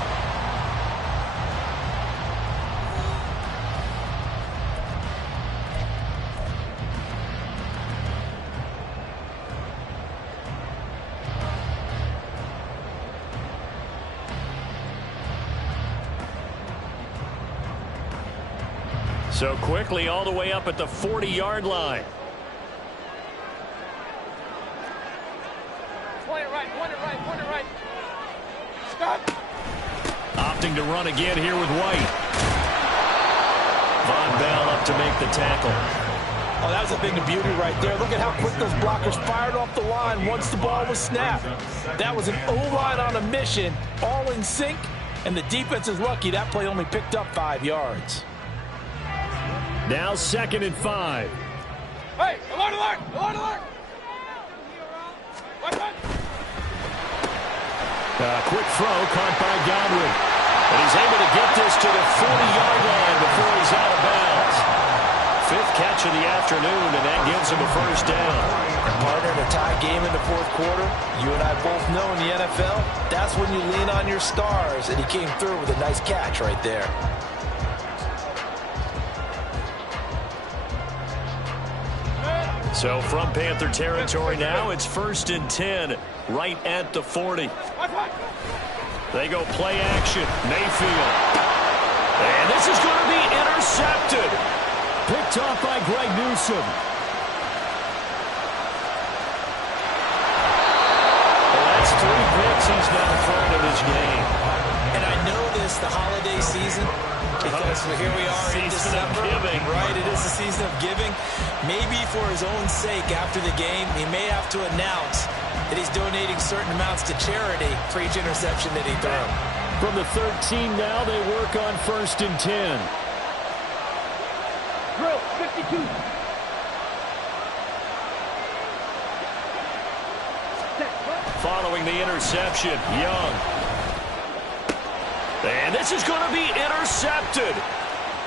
So quickly all the way up at the 40-yard line. Point it right. Stop. Opting to run again here with White. Von Bell up to make the tackle. Oh, that was a thing of beauty right there. Look at how quick those blockers fired off the line once the ball was snapped. That was an O-line on a mission, all in sync, and the defense is lucky that play only picked up 5 yards. Now 2nd and 5. Hey, alert! Quick throw caught by Godwin. And he's able to get this to the 40-yard line before he's out of bounds. 5th catch of the afternoon, and that gives him a 1st down. Partner, in a tie game in the 4th quarter, you and I both know in the NFL, that's when you lean on your stars, and he came through with a nice catch right there. So from Panther territory now, it's 1st and 10 right at the 40. They go play action. Mayfield. And this is going to be intercepted. Picked off by Greg Newsome. Well, that's 3 picks he's now thrown in this game. And I know this, the holiday season, because here we are in December. Right, it is the season of giving. Maybe for his own sake after the game, he may have to announce that he's donating certain amounts to charity for each interception that he threw. From the 13 now, they work on 1st and 10. Drill, 52. Following the interception, Young. And this is going to be intercepted.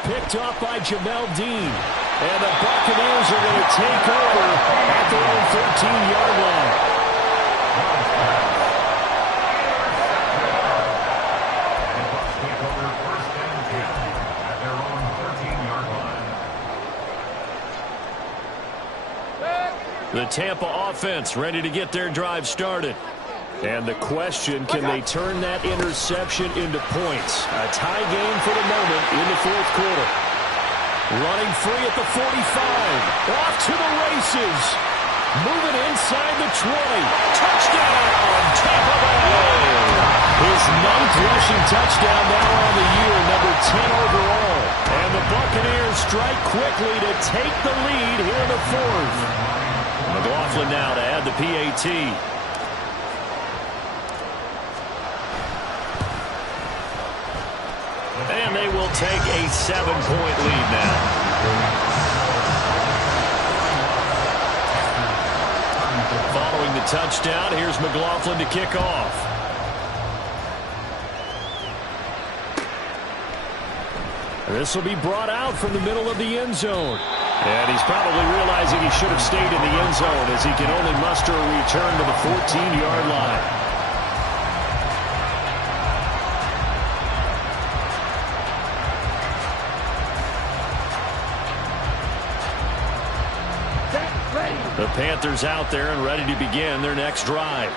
Picked off by Jamel Dean. And the Buccaneers are going to take over at their own 13-yard line. The Tampa offense ready to get their drive started. And the question, can they turn that interception into points? A tie game for the moment in the fourth quarter. Running free at the 45. Off to the races. Moving inside the 20. Touchdown, Tampa Bay. His 9th rushing touchdown now on the year, number 10 overall. And the Buccaneers strike quickly to take the lead here in the fourth. McLaughlin now to add the PAT. And they will take a 7-point lead now. Following the touchdown, here's McLaughlin to kick off. This will be brought out from the middle of the end zone. And he's probably realizing he should have stayed in the end zone as he can only muster a return to the 14-yard line. The Panthers out there and ready to begin their next drive.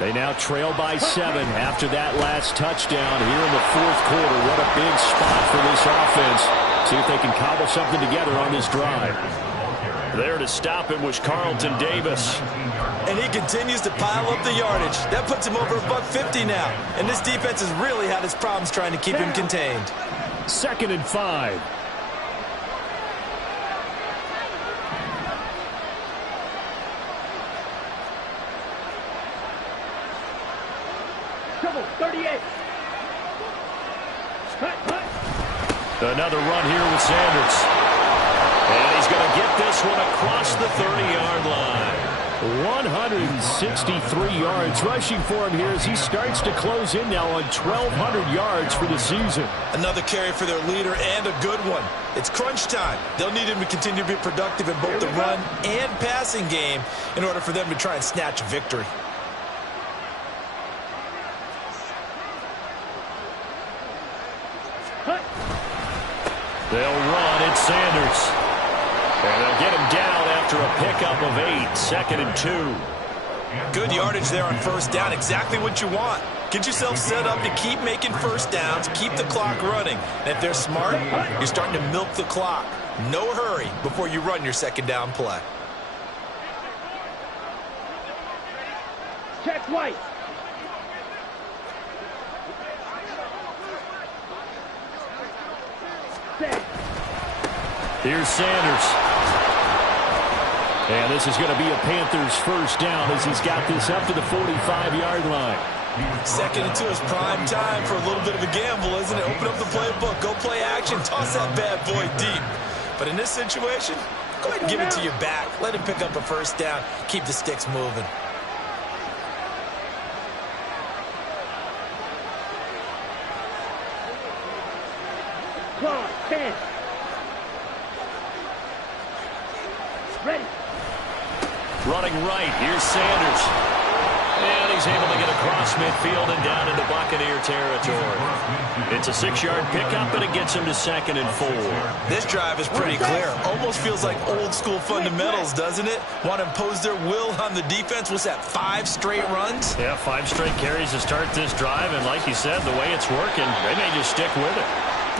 They now trail by 7 after that last touchdown here in the fourth quarter. What a big spot for this offense. See if they can cobble something together on this drive. There to stop him was Carlton Davis. And he continues to pile up the yardage. That puts him over $150 now. And this defense has really had its problems trying to keep him contained. 2nd and 5. Trouble, 38. Another run here with Sanders. And he's going to get this one across the 30-yard line. 163 yards rushing for him here as he starts to close in now on 1,200 yards for the season. Another carry for their leader and a good one. It's crunch time. They'll need him to continue to be productive in both the run and passing game in order for them to try and snatch a victory. They'll run. It's Sanders. And they'll get him down after a pickup of 8. 2nd and 2. Good yardage there on first down. Exactly what you want. Get yourself set up to keep making first downs, keep the clock running. And if they're smart, you're starting to milk the clock. No hurry before you run your second down play. Check White. Here's Sanders. And this is going to be a Panthers first down as he's got this up to the 45-yard line. 2nd and 2 is prime time for a little bit of a gamble, isn't it? Open up the playbook, go play action, toss that bad boy deep. But in this situation, go ahead and give it to your back. Let him pick up a first down. Keep the sticks moving. Clock, 10. Ready. Running right. Here's Sanders. And he's able to get across midfield and down into Buccaneer territory. It's a 6-yard pickup, and it gets him to 2nd and 4. This drive is pretty clear. Almost feels like old school fundamentals, doesn't it? Want to impose their will on the defense. What's that, 5 straight runs? Yeah, 5 straight carries to start this drive. And like you said, the way it's working, they may just stick with it.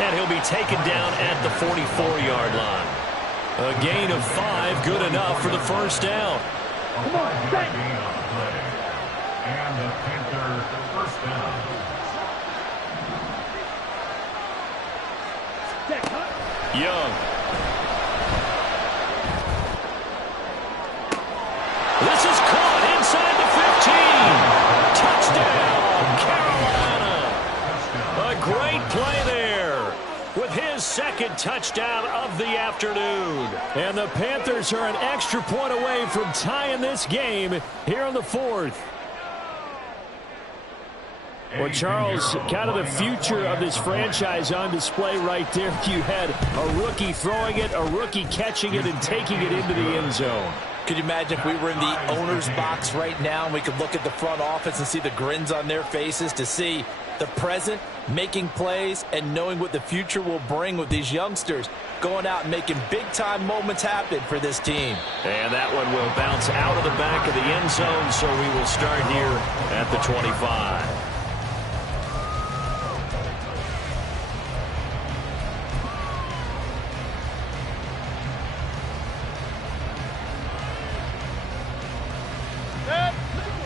And he'll be taken down at the 44-yard line. A gain of 5, good enough for the first down. Come on, set. And the Panthers first down. Set, huh? Young. This is caught inside the 15. Touchdown, Carolina. A great play there with his 2nd touchdown of the afternoon. And the Panthers are an extra point away from tying this game here in the fourth. Well, Charles, kind of the future of this franchise on display right there. You had a rookie throwing it, a rookie catching it, and taking it into the end zone. Could you imagine if we were in the owner's box right now and we could look at the front office and see the grins on their faces to see the present, making plays, and knowing what the future will bring with these youngsters going out and making big-time moments happen for this team. And that one will bounce out of the back of the end zone, so we will start here at the 25.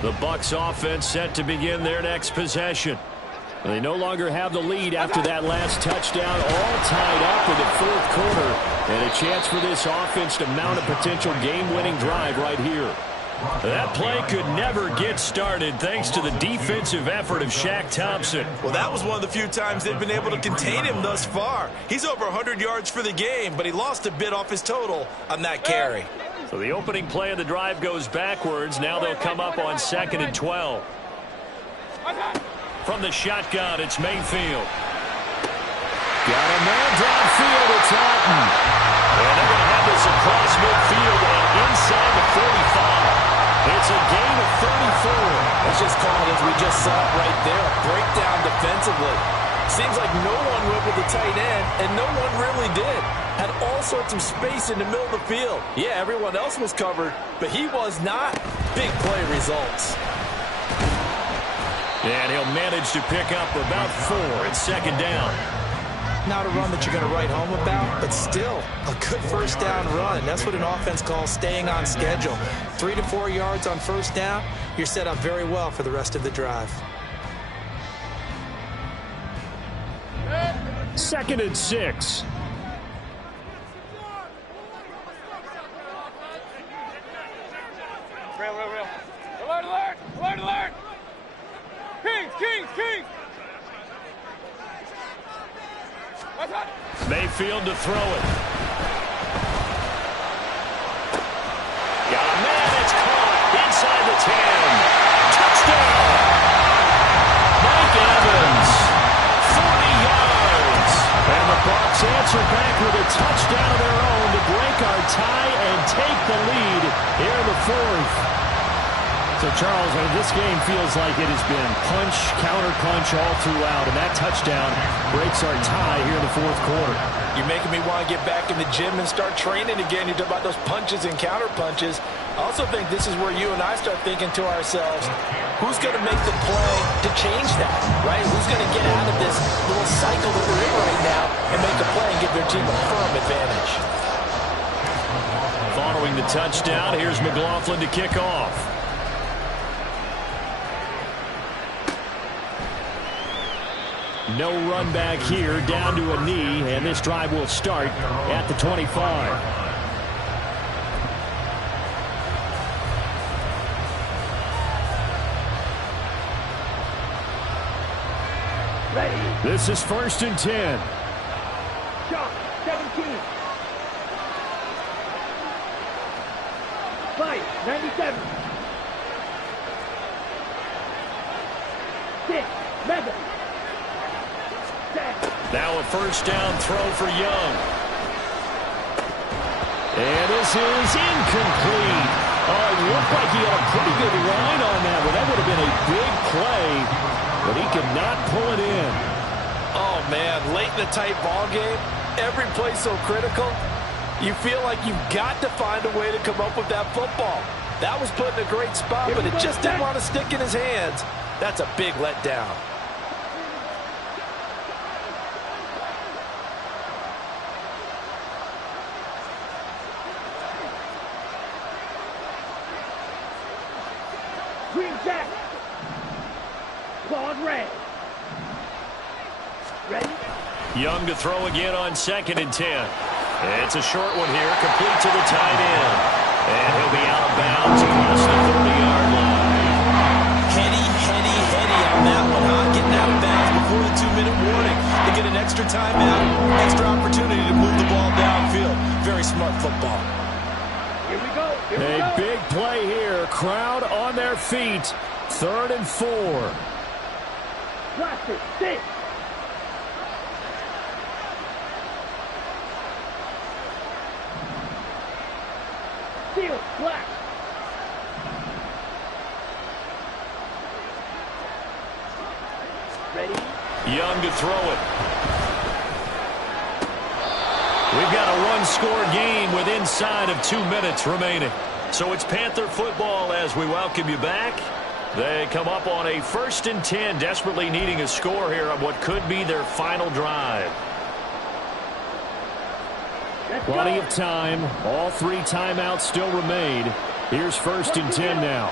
The Bucs offense set to begin their next possession. They no longer have the lead after that last touchdown, all tied up in the fourth quarter, and a chance for this offense to mount a potential game-winning drive right here. That play could never get started thanks to the defensive effort of Shaq Thompson. Well, that was one of the few times they've been able to contain him thus far. He's over 100 yards for the game, but he lost a bit off his total on that carry. So the opening play of the drive goes backwards. Now they'll come up on 2nd and 12. From the shotgun, it's Mayfield. Got a man downfield. It's Alton. And they're going to have this across midfield and inside the 45. It's a gain of 34. Let's just call it as we just saw it right there. A breakdown defensively. Seems like no one went with the tight end, and no one really did. Had all sorts of space in the middle of the field. Yeah, everyone else was covered, but he was not. Big play results. And he'll manage to pick up about 4 at 2nd down. Not a run that you're going to write home about, but still a good first down run. That's what an offense calls staying on schedule. 3 to 4 yards on first down, you're set up very well for the rest of the drive. 2nd and 6. Real. Alert! Kings! Mayfield to throw it. Got a man, it's caught inside the 10. Touchdown! Mike Evans, 40 yards. And the Bucs answer back with a touchdown of their own to break our tie and take the lead here in the 4th. So, Charles, this game feels like it has been punch, counter-punch all throughout, and that touchdown breaks our tie here in the fourth quarter. You're making me want to get back in the gym and start training again. You talk about those punches and counter-punches. I also think this is where you and I start thinking to ourselves, who's going to make the play to change that, right? Who's going to get out of this little cycle that we're in right now and make a play and give their team a firm advantage? Following the touchdown, here's McLaughlin to kick off. No run back here, down to a knee, and this drive will start at the 25. Ready. This is 1st and 10. Shot. 17. 5. 97. 6. Madden. Now a first down throw for Young. And this is incomplete. Oh, it looked like he had a pretty good line on that one. That would have been a big play, but he could not pull it in. Oh, man, late in the tight ball game, every play so critical, you feel like you've got to find a way to come up with that football. That was put in a great spot, but it just didn't want to stick in his hands. That's a big letdown. Green Jack. Claude Red. Ready? Young to throw again on 2nd and 10. It's a short one here, complete to the tight end. And he'll be out of bounds across the 30-yard line. Heady on that one, huh? Getting out of bounds before the 2-minute warning. They get an extra timeout, extra opportunity to move the ball downfield. Very smart football. Here we go. A big play here. Crowd on their feet. 3rd and 4. Blast it. 6. Steal. Black. Ready? Young to throw it. We've got a one-score game with inside of 2 minutes remaining. So it's Panther football as we welcome you back. They come up on a 1st and 10, desperately needing a score here on what could be their final drive. Plenty of time. All 3 timeouts still remain. Here's 1st and 10 now.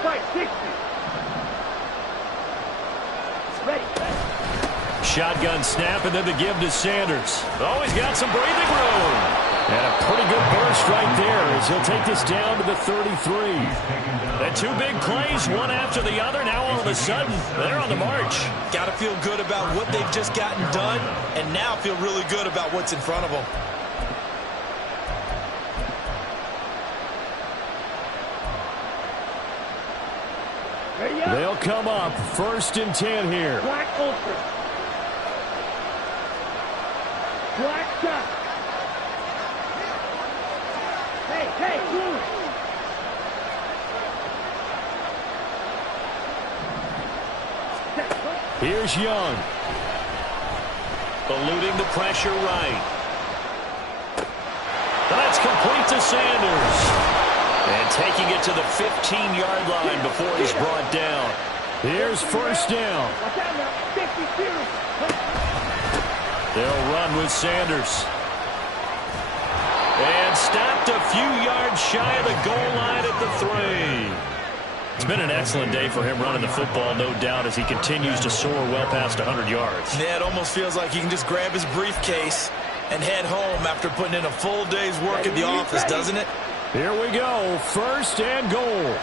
Strike 60. Ready. Shotgun snap and then the give to Sanders. Oh, he's got some breathing room. And a pretty good burst right there as he'll take this down to the 33. And 2 big plays, one after the other. Now all of a sudden, they're on the march. Got to feel good about what they've just gotten done, and now feel really good about what's in front of them. Ready up. They'll come up 1st and 10 here. Black ultra. Black shot. Hey, blue. Here's Young. Eluding the pressure right. That's complete to Sanders. And taking it to the 15-yard line before he's brought down. Here's 1st down. Watch out now. 52. They'll run with Sanders. And stopped a few yards shy of the goal line at the 3. It's been an excellent day for him running the football, no doubt, as he continues to soar well past 100 yards. Yeah, it almost feels like he can just grab his briefcase and head home after putting in a full day's work at the office, doesn't it? Here we go. 1st and goal.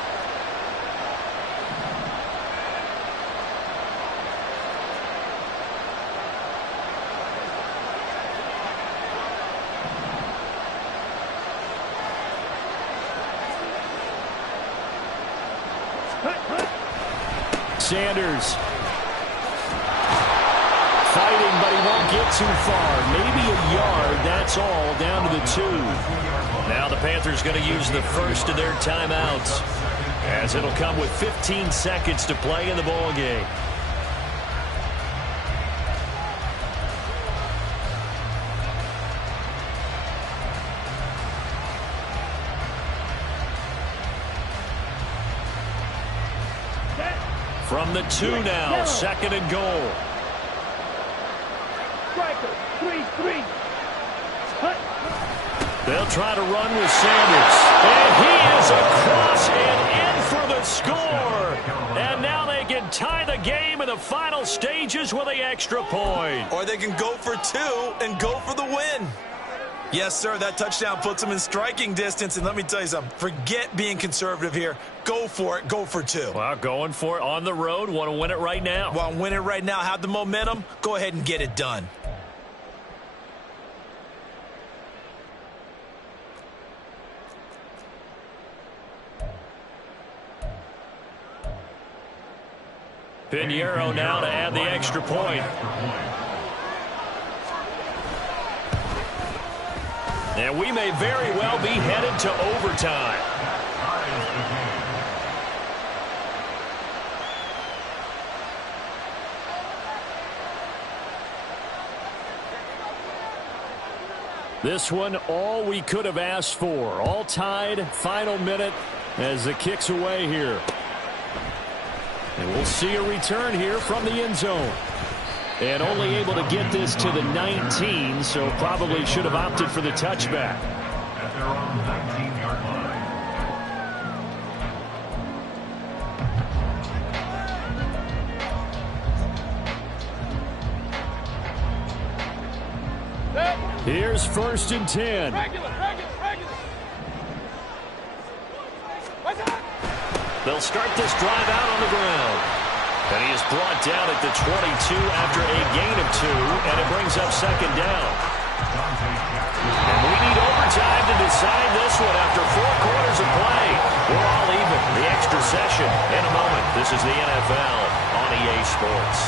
Sanders fighting, but he won't get too far. Maybe a yard, that's all, down to the 2. Now the Panthers going to use the first of their timeouts, as it'll come with 15 seconds to play in the ball game. From the 2 now, 2nd and goal. Striker, 3-3. Hut. They'll try to run with Sanders. And he is across and in for the score. And now they can tie the game in the final stages with the extra point. Or they can go for 2 and go for the win. Yes, sir, that touchdown puts them in striking distance. And let me tell you something, forget being conservative here. Go for it, go for 2. Well, going for it on the road. Want to win it right now. Want to win it right now, have the momentum, go ahead and get it done. Pinheiro now to add the extra point. And we may very well be headed to overtime. This one, all we could have asked for. All tied, final minute as the kick's away here. And we'll see a return here from the end zone. And only able to get this to the 19, so probably should have opted for the touchback. At their own 19-yard line. Here's 1st and 10. Regular. They'll start this drive out on the ground. And he is brought down at the 22 after a gain of 2, and it brings up 2nd down. And we need overtime to decide this one after 4 quarters of play. We're all even. The extra session in a moment. This is the NFL on EA Sports.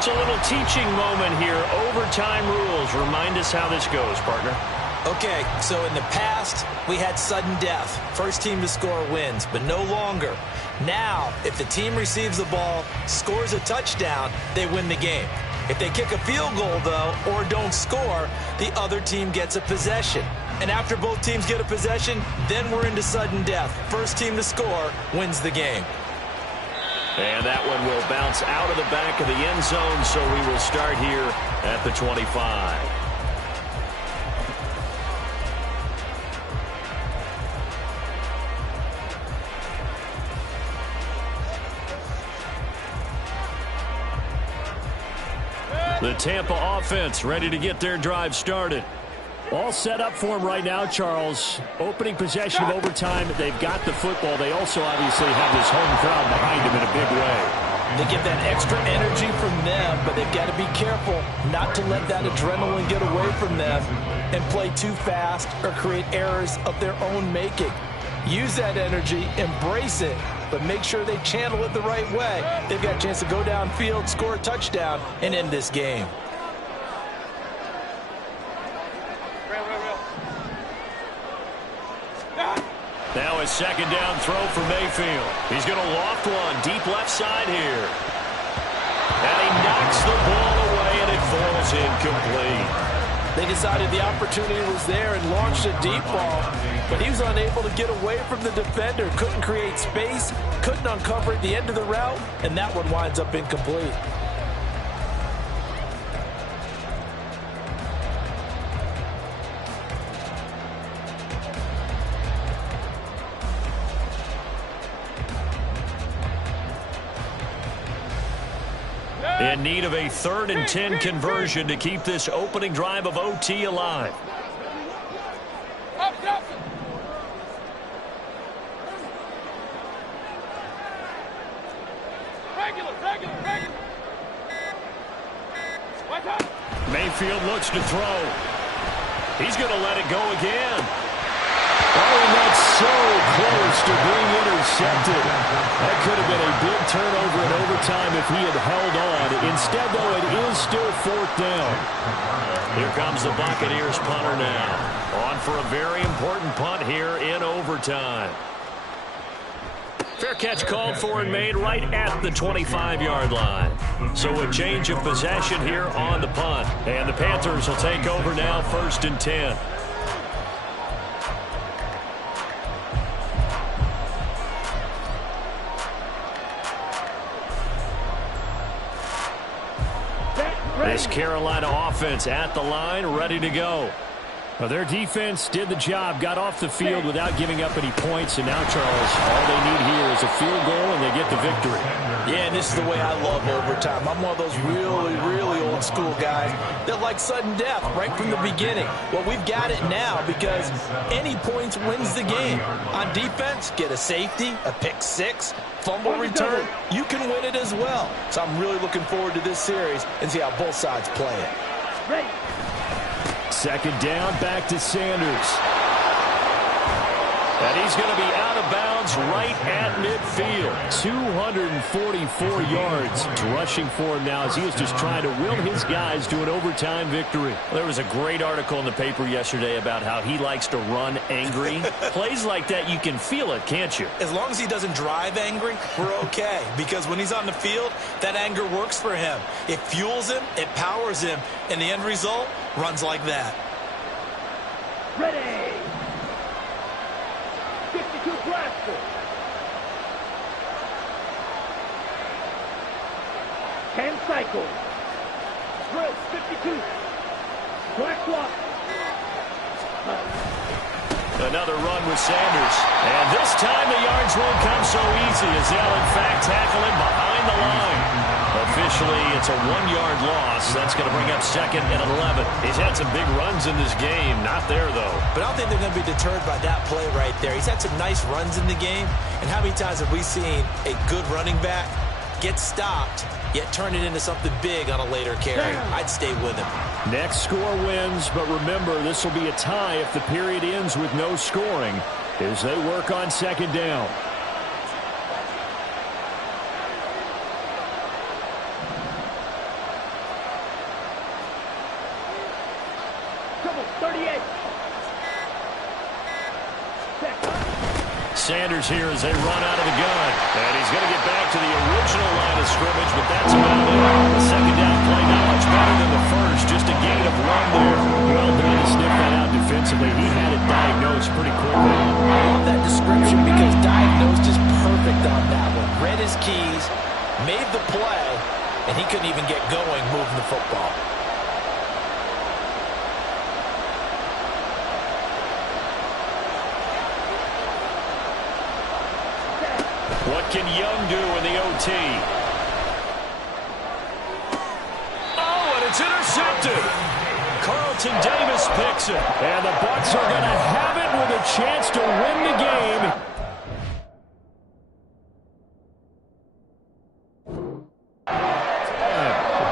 It's a little teaching moment here. Overtime rules. Remind us how this goes, partner. Okay, so in the past, we had sudden death. First team to score wins, but no longer. Now, if the team receives the ball, scores a touchdown, they win the game. If they kick a field goal, though, or don't score, the other team gets a possession. And after both teams get a possession, then we're into sudden death. First team to score wins the game. And that one will bounce out of the back of the end zone, so we will start here at the 25. The Tampa offense ready to get their drive started. All set up for him right now, Charles. Opening possession of overtime. They've got the football. They also obviously have this home crowd behind them in a big way. They get that extra energy from them, but they've got to be careful not to let that adrenaline get away from them and play too fast or create errors of their own making. Use that energy, embrace it, but make sure they channel it the right way. They've got a chance to go downfield, score a touchdown, and end this game. Now a second down throw for Mayfield. He's going to loft one deep left side here. And he knocks the ball away, and it falls incomplete. They decided the opportunity was there and launched a deep ball, but he was unable to get away from the defender, couldn't create space, couldn't uncover at the end of the route, and that one winds up incomplete. In need of a 3rd and 10 conversion to keep this opening drive of OT alive. Mayfield looks to throw. He's going to let it go again. Oh, and that's so close to being intercepted. That could have been a big turnover in overtime if he had held on. Instead, though, it is still 4th down. Here comes the Buccaneers punter now. On for a very important punt here in overtime. Fair catch called for and made right at the 25-yard line. So a change of possession here on the punt. And the Panthers will take over now, 1st and 10. This Carolina offense at the line, ready to go. Well, their defense did the job, got off the field without giving up any points, and now, Charles, all they need here is a field goal, and they get the victory. Yeah, and this is the way I love overtime. I'm one of those really, really old school guys that like sudden death right from the beginning. Well, we've got it now because any points wins the game. On defense, get a safety, a pick six, fumble return, you can win it as well. So I'm really looking forward to this series and see how both sides play it. Ready. Second down, back to Sanders. And he's going to be out of bounds right at midfield. 244 yards rushing for him now as he is just trying to will his guys to an overtime victory. There was a great article in the paper yesterday about how he likes to run angry. Plays like that, you can feel it, can't you? As long as he doesn't drive angry, we're okay. Because when he's on the field, that anger works for him. It fuels him, it powers him, and the end result runs like that. Ready. 52 blaster. 10 cycles. Drill 52. Black block. Another run with Sanders. And this time the yards won't come so easy as they'll in fact tackle him behind the line. Officially, it's a 1-yard loss. That's going to bring up 2nd and 11. He's had some big runs in this game. Not there, though. But I don't think they're going to be deterred by that play right there. He's had some nice runs in the game. And how many times have we seen a good running back get stopped, yet turn it into something big on a later carry? I'd stay with him. Next score wins, but remember, this will be a tie if the period ends with no scoring as they work on 2nd down. 38. Sanders here as they run out of the gun. And he's going to get back to the original line of scrimmage, but that's about it. The second down play not much better than the first. Just a gain of 1 there. Well done to sniff that out defensively. He had it diagnosed pretty quickly. I love that description because diagnosed is perfect on that one. Read his keys, made the play, and he couldn't even get going moving the football. What can Young do in the OT? Oh, and it's intercepted. Carlton Davis picks it. And the Bucs are going to have it with a chance to win the game.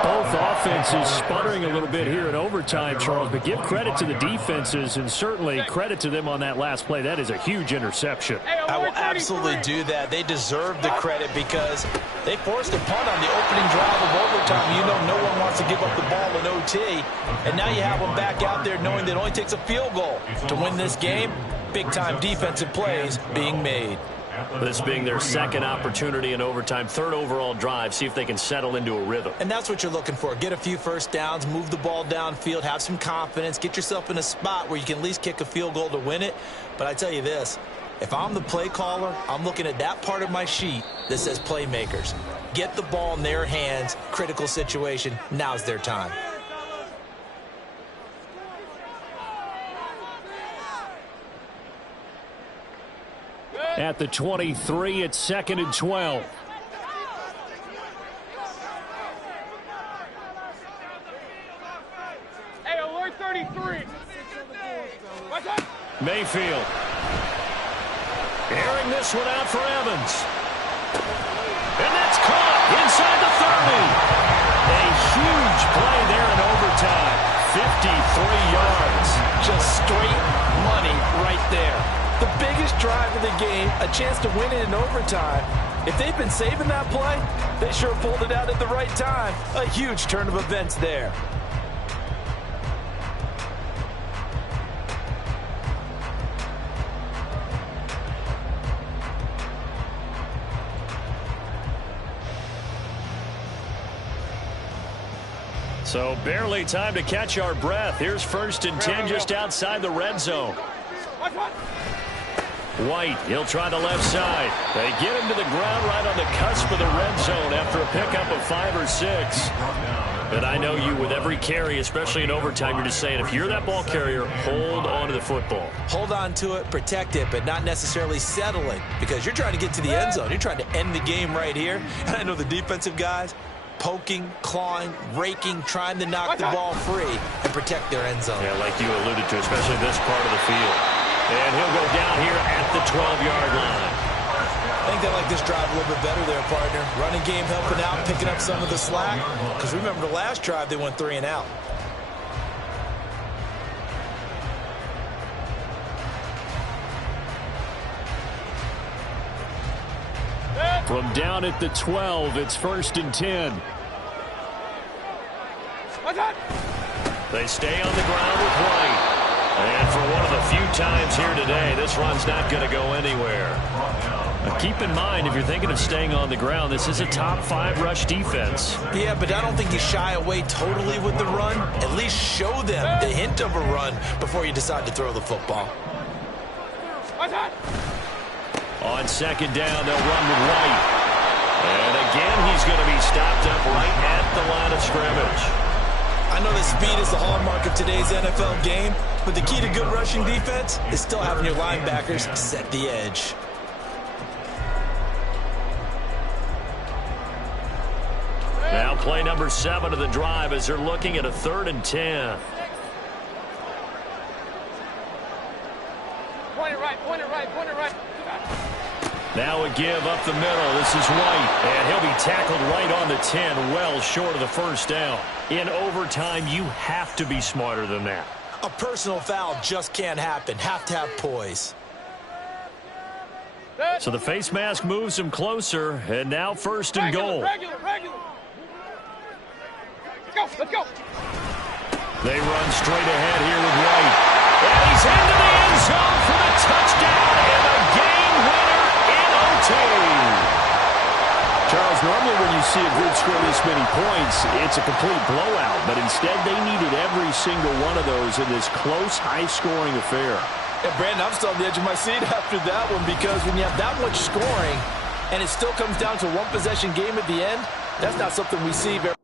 Both offenses sputtering a little bit here in overtime, Charles, but give credit to the defenses and certainly credit to them on that last play. That is a huge interception. I will absolutely do that. They deserve the credit because they forced a punt on the opening drive of overtime. You know no one wants to give up the ball in OT, and now you have them back out there knowing that it only takes a field goal to win this game. Big-time defensive plays being made. This being their second opportunity in overtime, third overall drive, see if they can settle into a rhythm. And that's what you're looking for. Get a few first downs, move the ball downfield, have some confidence, get yourself in a spot where you can at least kick a field goal to win it. But I tell you this, if I'm the play caller, I'm looking at that part of my sheet that says playmakers. Get the ball in their hands, critical situation, now's their time. At the 23, it's 2nd and 12. Hey, alert 33. What's up? Mayfield. Airing this one out for Evans. And that's caught inside the 30. A huge play there in overtime. 53 yards. Just straight money right there. The biggest drive of the game, a chance to win it in overtime. If they've been saving that play, they sure pulled it out at the right time. A huge turn of events there. So barely time to catch our breath. Here's 1st and 10 just outside the red zone. White, he'll try the left side. They get him to the ground right on the cusp of the red zone after a pickup of 5 or 6. But I know you, with every carry, especially in overtime, you're just saying, if you're that ball carrier, hold on to the football. Hold on to it, protect it, but not necessarily settle it, because you're trying to get to the end zone. You're trying to end the game right here. And I know the defensive guys, poking, clawing, raking, trying to knock the ball free and protect their end zone. Yeah, like you alluded to, especially this part of the field. And he'll go down here at the 12-yard line. I think they like this drive a little bit better there, partner. Running game helping out, picking up some of the slack. Because remember the last drive, they went 3 and out. From down at the 12, it's 1st and 10. They stay on the ground with White. And for one of the few times here today, this run's not going to go anywhere. Now keep in mind, if you're thinking of staying on the ground, this is a top 5 rush defense. Yeah, but I don't think you shy away totally with the run. At least show them the hint of a run before you decide to throw the football. On 2nd down, they'll run with White. And again, he's going to be stopped up right at the line of scrimmage. I know that speed is the hallmark of today's NFL game, but the key to good rushing defense is still having your linebackers set the edge. Now play number 7 of the drive as they're looking at a 3rd and 10. Point it right, point it right, point it right. Now a give up the middle. This is White, and he'll be tackled right on the 10, well short of the 1st down. In overtime, you have to be smarter than that. A personal foul just can't happen. Have to have poise. So the face mask moves him closer, and now 1st and goal. Regular. Let's go. They run straight ahead here with White. see a group score this many points, it's a complete blowout. But instead, they needed every single one of those in this close, high-scoring affair. And Brandon, I'm still on the edge of my seat after that one, because when you have that much scoring and it still comes down to one possession game at the end, that's not something we see very